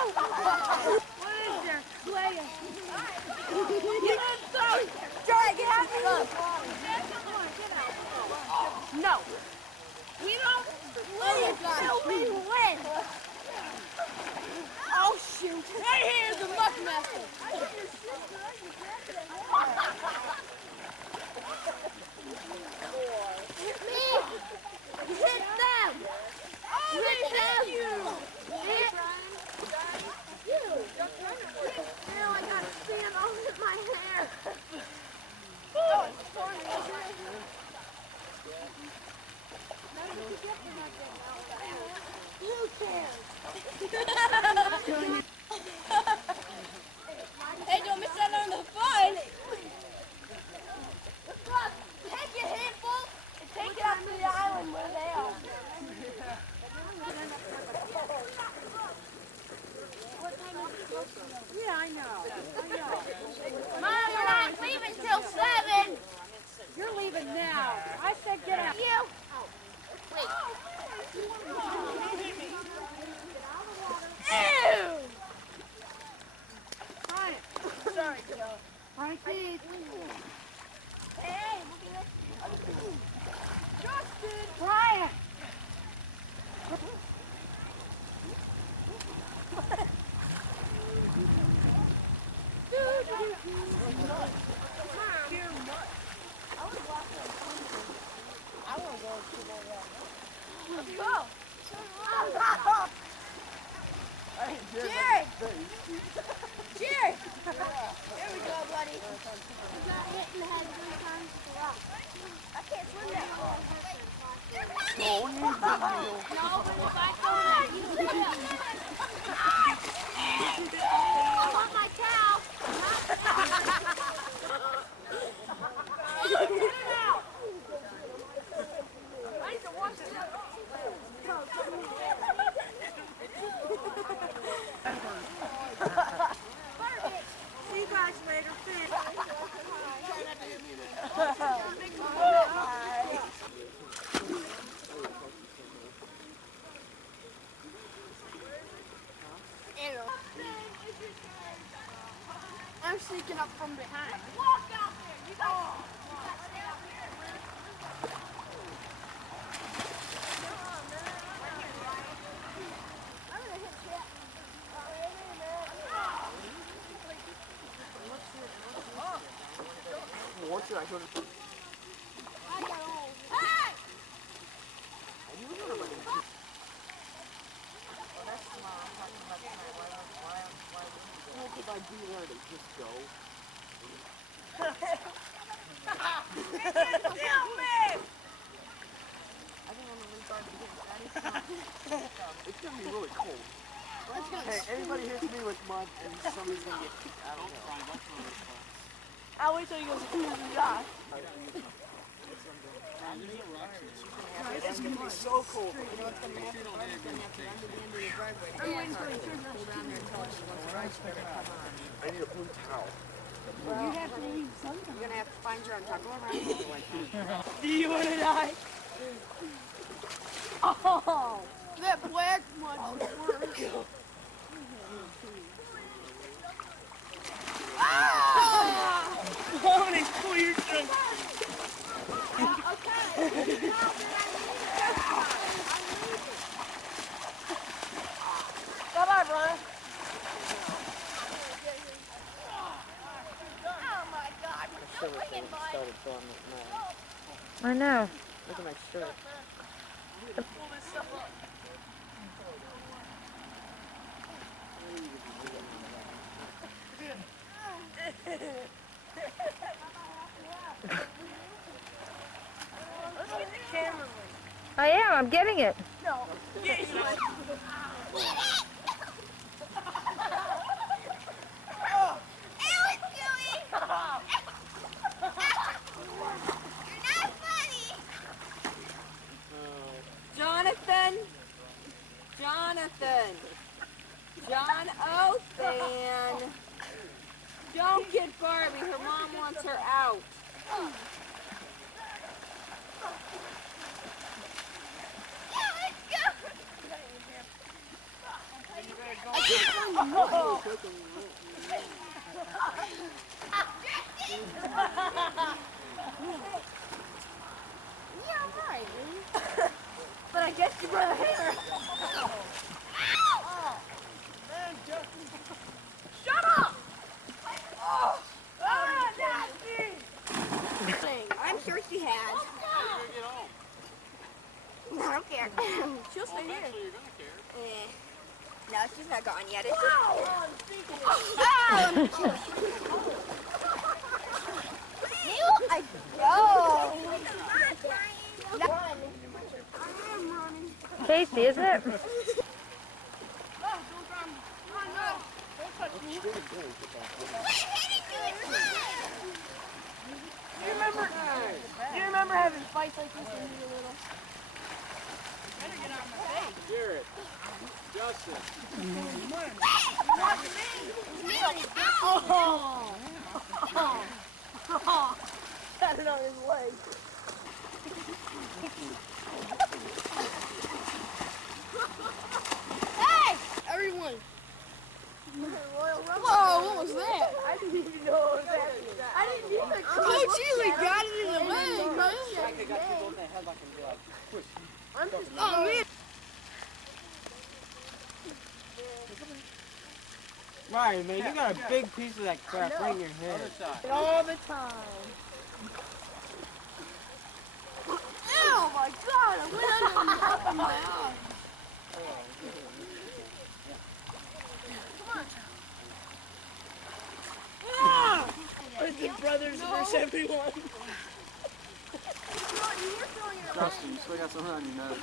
What is there? Play it. Get on, sorry. Charlie, get out. Come on, get out. No. We don't lose till we win. Oh, shoot. Right here is the muckmaster. Hit me. Hit them. Oh, hit them. Hit you. Now I got sand all in my hair. Oh, it's pouring Who cares? Hey, don't miss out on the fun. Look, take your handful and take it up to the island where they are. Yeah, I know. Mom, we're not leaving till 7. You're leaving now. I said get out. You. Wait. Ew! Hi. Sorry, kiddo. Hi, Keith. Hey, look at this. Justin! Brian! Let's go! Jerry! Jerry! There we go, buddy. You got hit in the head 3 times with a rock. I can't swim that far. No, but if I go there, you will. I want my towel. Get it out. I need to wash it up. See you guys later. I'm sneaking up from behind. Walk out there. You guys. Stay out here. I'm gonna hit Cat. What's your actual? I got all. Hey! If I do learn to just go. It's gonna be really cold. Hey, anybody hits me with mud and somebody's gonna get kicked out of there. I'll wait till you go to Josh. It's gonna be so cold. You know what's gonna happen? Barbara's gonna have to run to the end of the driveway. Dad's gonna pull down there and tell us she wants the rice cooker to come on. I need a blue towel. Well, you're gonna have to find your own taco around. Do you want to die? Oh! That black mud's worse. Ah! Oh, they pull your trunk. Bye-bye, Brian. Oh my God! Don't bring it, bud. I know. Look at my shirt. Let's get the camera. I am. I'm getting it. No. Get it! Jonathan! Don't get Barbie. Her mom wants her out. I can't find But I guess you brought a hair. Shut up! Oh, nasty! I'm sure she has. I don't care. She'll stay here. No, she's not gone yet. It's Casey, isn't it? Do you remember having fights like this when you were little? Better get out of my face. Garrett, Justin. Got it on his leg. Hey! Everyone! Whoa, what was that? I didn't even know what was happening. I didn't either. Coach Ely got it in the leg, man. Oh, man. Ryan, man, you got a big piece of that crap right in your head. All the time. Oh my God! I went under the top of my eye. It's the brothers versus everyone. Justin, you still got something on your nose.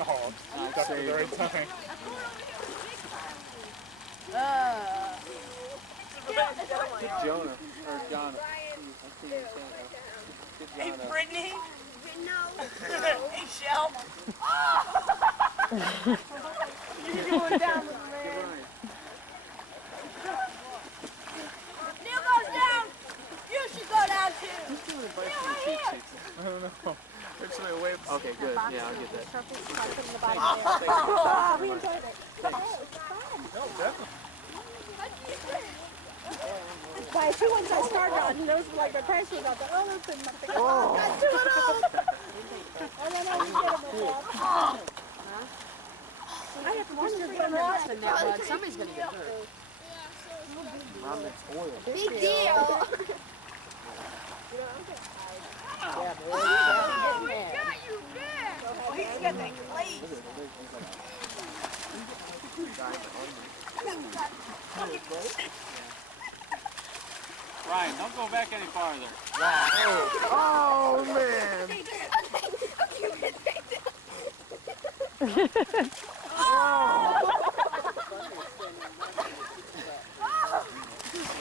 Oh, that's the right time. Get Jonah, or Donna. Hey, Brittany. No. Hey, Shell. You're going down with me, man. Neil goes down. You should go down too. Who's doing the bike from the cheap seats? I don't know. There's somebody way up. Okay, good. Yeah, I'll get that. We enjoyed it. No, definitely. By as soon as I started on, those were like my parents was out there. Oh, that's good. Oh, got two of those. And then I was getting them off. I have to watch them get off. Somebody's gonna get hurt. Mom, it's oil. Big deal. Yeah, boy. Oh, we got you back. Oh, he's got that glaze. Ryan, don't go back any farther. Oh, man.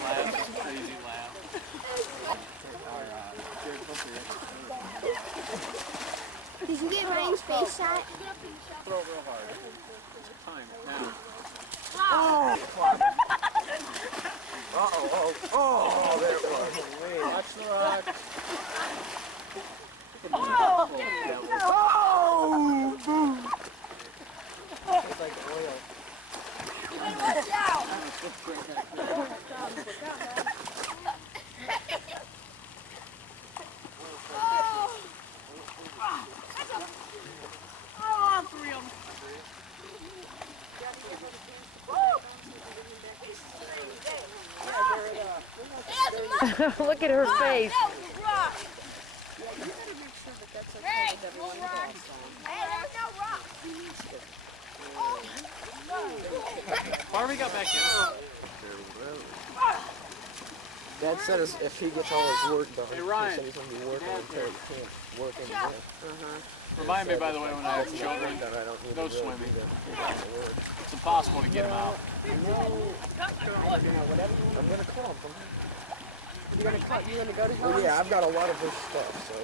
Laugh, crazy laugh. Did you get Ryan's face shot? Throw it real hard. Time, now. Oh, there it was. Watch the rock. It's like oil. Watch out! Oh, for real. Look at her face. Hey, no rocks. Hey, there's no rocks. Harvey got back in. Dad said if he gets all his work done, Hey, Ryan. he said he's going to be working until he can't work anymore. Remind me, by the way, when I have children, I don't need go to really swimming. be there. It's impossible to get them out. I'm going to call him. You're gonna go to Well, yeah, I've got a lot of his stuff, so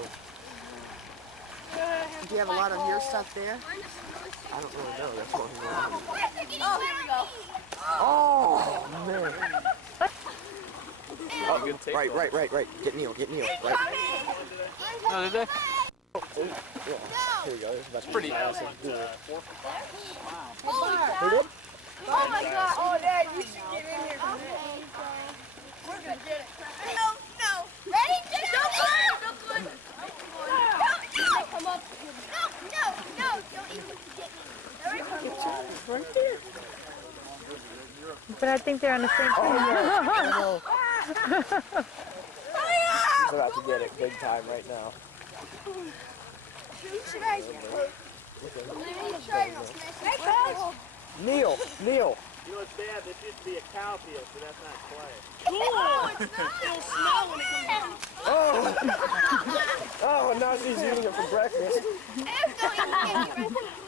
Do you have a lot of your stuff there? I don't really know. That's what he wanted. Oh, here we go. Oh, man. Oh, good take. Right. Get Neil. Right. No, did they? Yeah. Here we go. That's Pretty nice. easy. 4 for 5. Wow. Holy Who did? Oh my God. Oh, Dad, you should get in here. We're gonna get it. No, no. Ready? Don't go. No. Come up. No. Don't even get me. Right there. But I think they're on the same page. He's about to get it big time right now. Neil. You know, it's bad. This used to be a cow field, so that's not clay. Oh, it's not. It'll smell when it comes out. Oh, and now she's eating it for breakfast.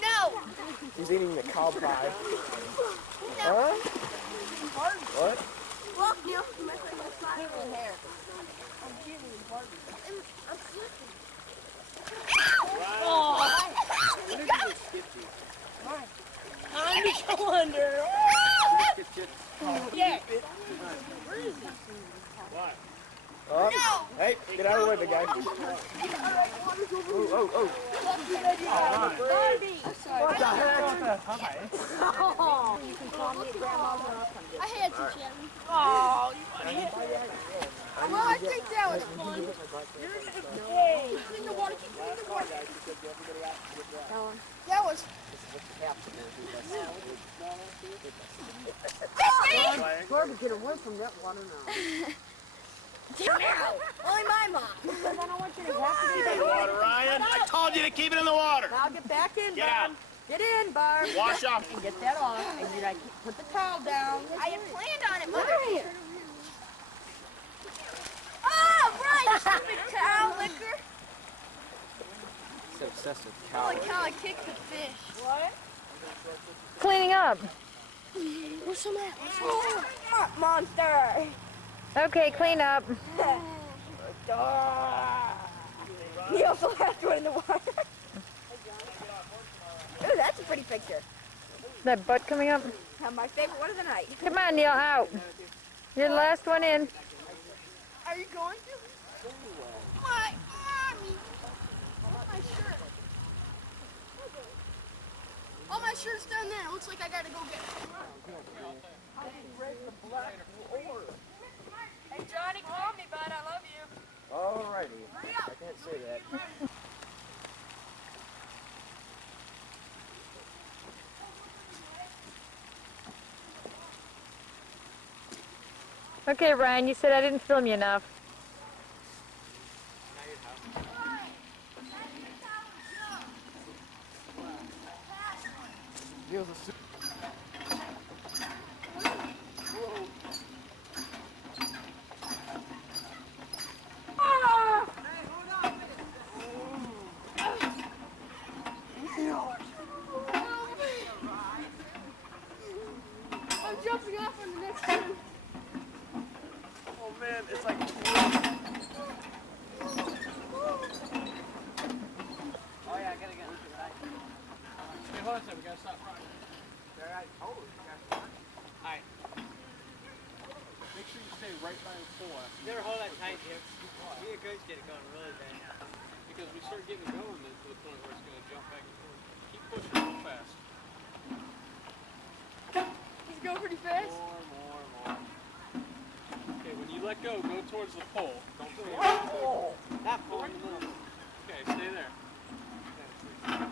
No. He's eating the cow pie. Huh? What? Look, Neil. I'm hair. Time to go under. Yeah. Oh. Hey, get out of the way, big guy. Oh. Barbie. What the heck? Oh. You can call me Grandma when I'll come get you. I had to, Jen. Oh, you want to hit? Well, I think that was fun. Hey. Clean the water. Keep cleaning the water. That was... Hard to get away from that water now. Only my mom. Because I don't want you to have to Keep it in the water, Ryan. I told you to keep it in the water. Now get back in, Get out. Barb. Get in, Barb. Wash off. And get that off. And you like put the towel down. I had planned on it, Mother. Oh, right, stupid cow liquor. It's obsessive Holy cow, I kicked the fish. What? Cleaning up. Where's some of that? Monster. Okay, clean up. He also left one in the water. Ooh, that's a pretty picture. That butt coming up. My favorite one of the night. Come on, Neil, out. You're the last one in. Are you going to? My mommy. My shirt. Oh, my shirt's down there. Looks like I gotta go get it. Hey, Johnny, call me, bud. I love you. Alrighty. I can't say that. Okay, Ryan, you said I didn't film you enough. I'm jumping off on the next one. Oh man, it's like. Oh yeah, I gotta get this right. Hey, hold on a second, we gotta stop running. Alright. Oh, Alright. Make sure you stay right by the pole. Never hold that tight, Jim. Me and Coach get it going really bad. Because we start getting it going then to the point where it's gonna jump back and forth. Keep pushing real fast. He's going pretty fast. More. Okay, when you let go towards the pole. Don't stay on the pole. That pole in the middle. Okay, stay there. Okay,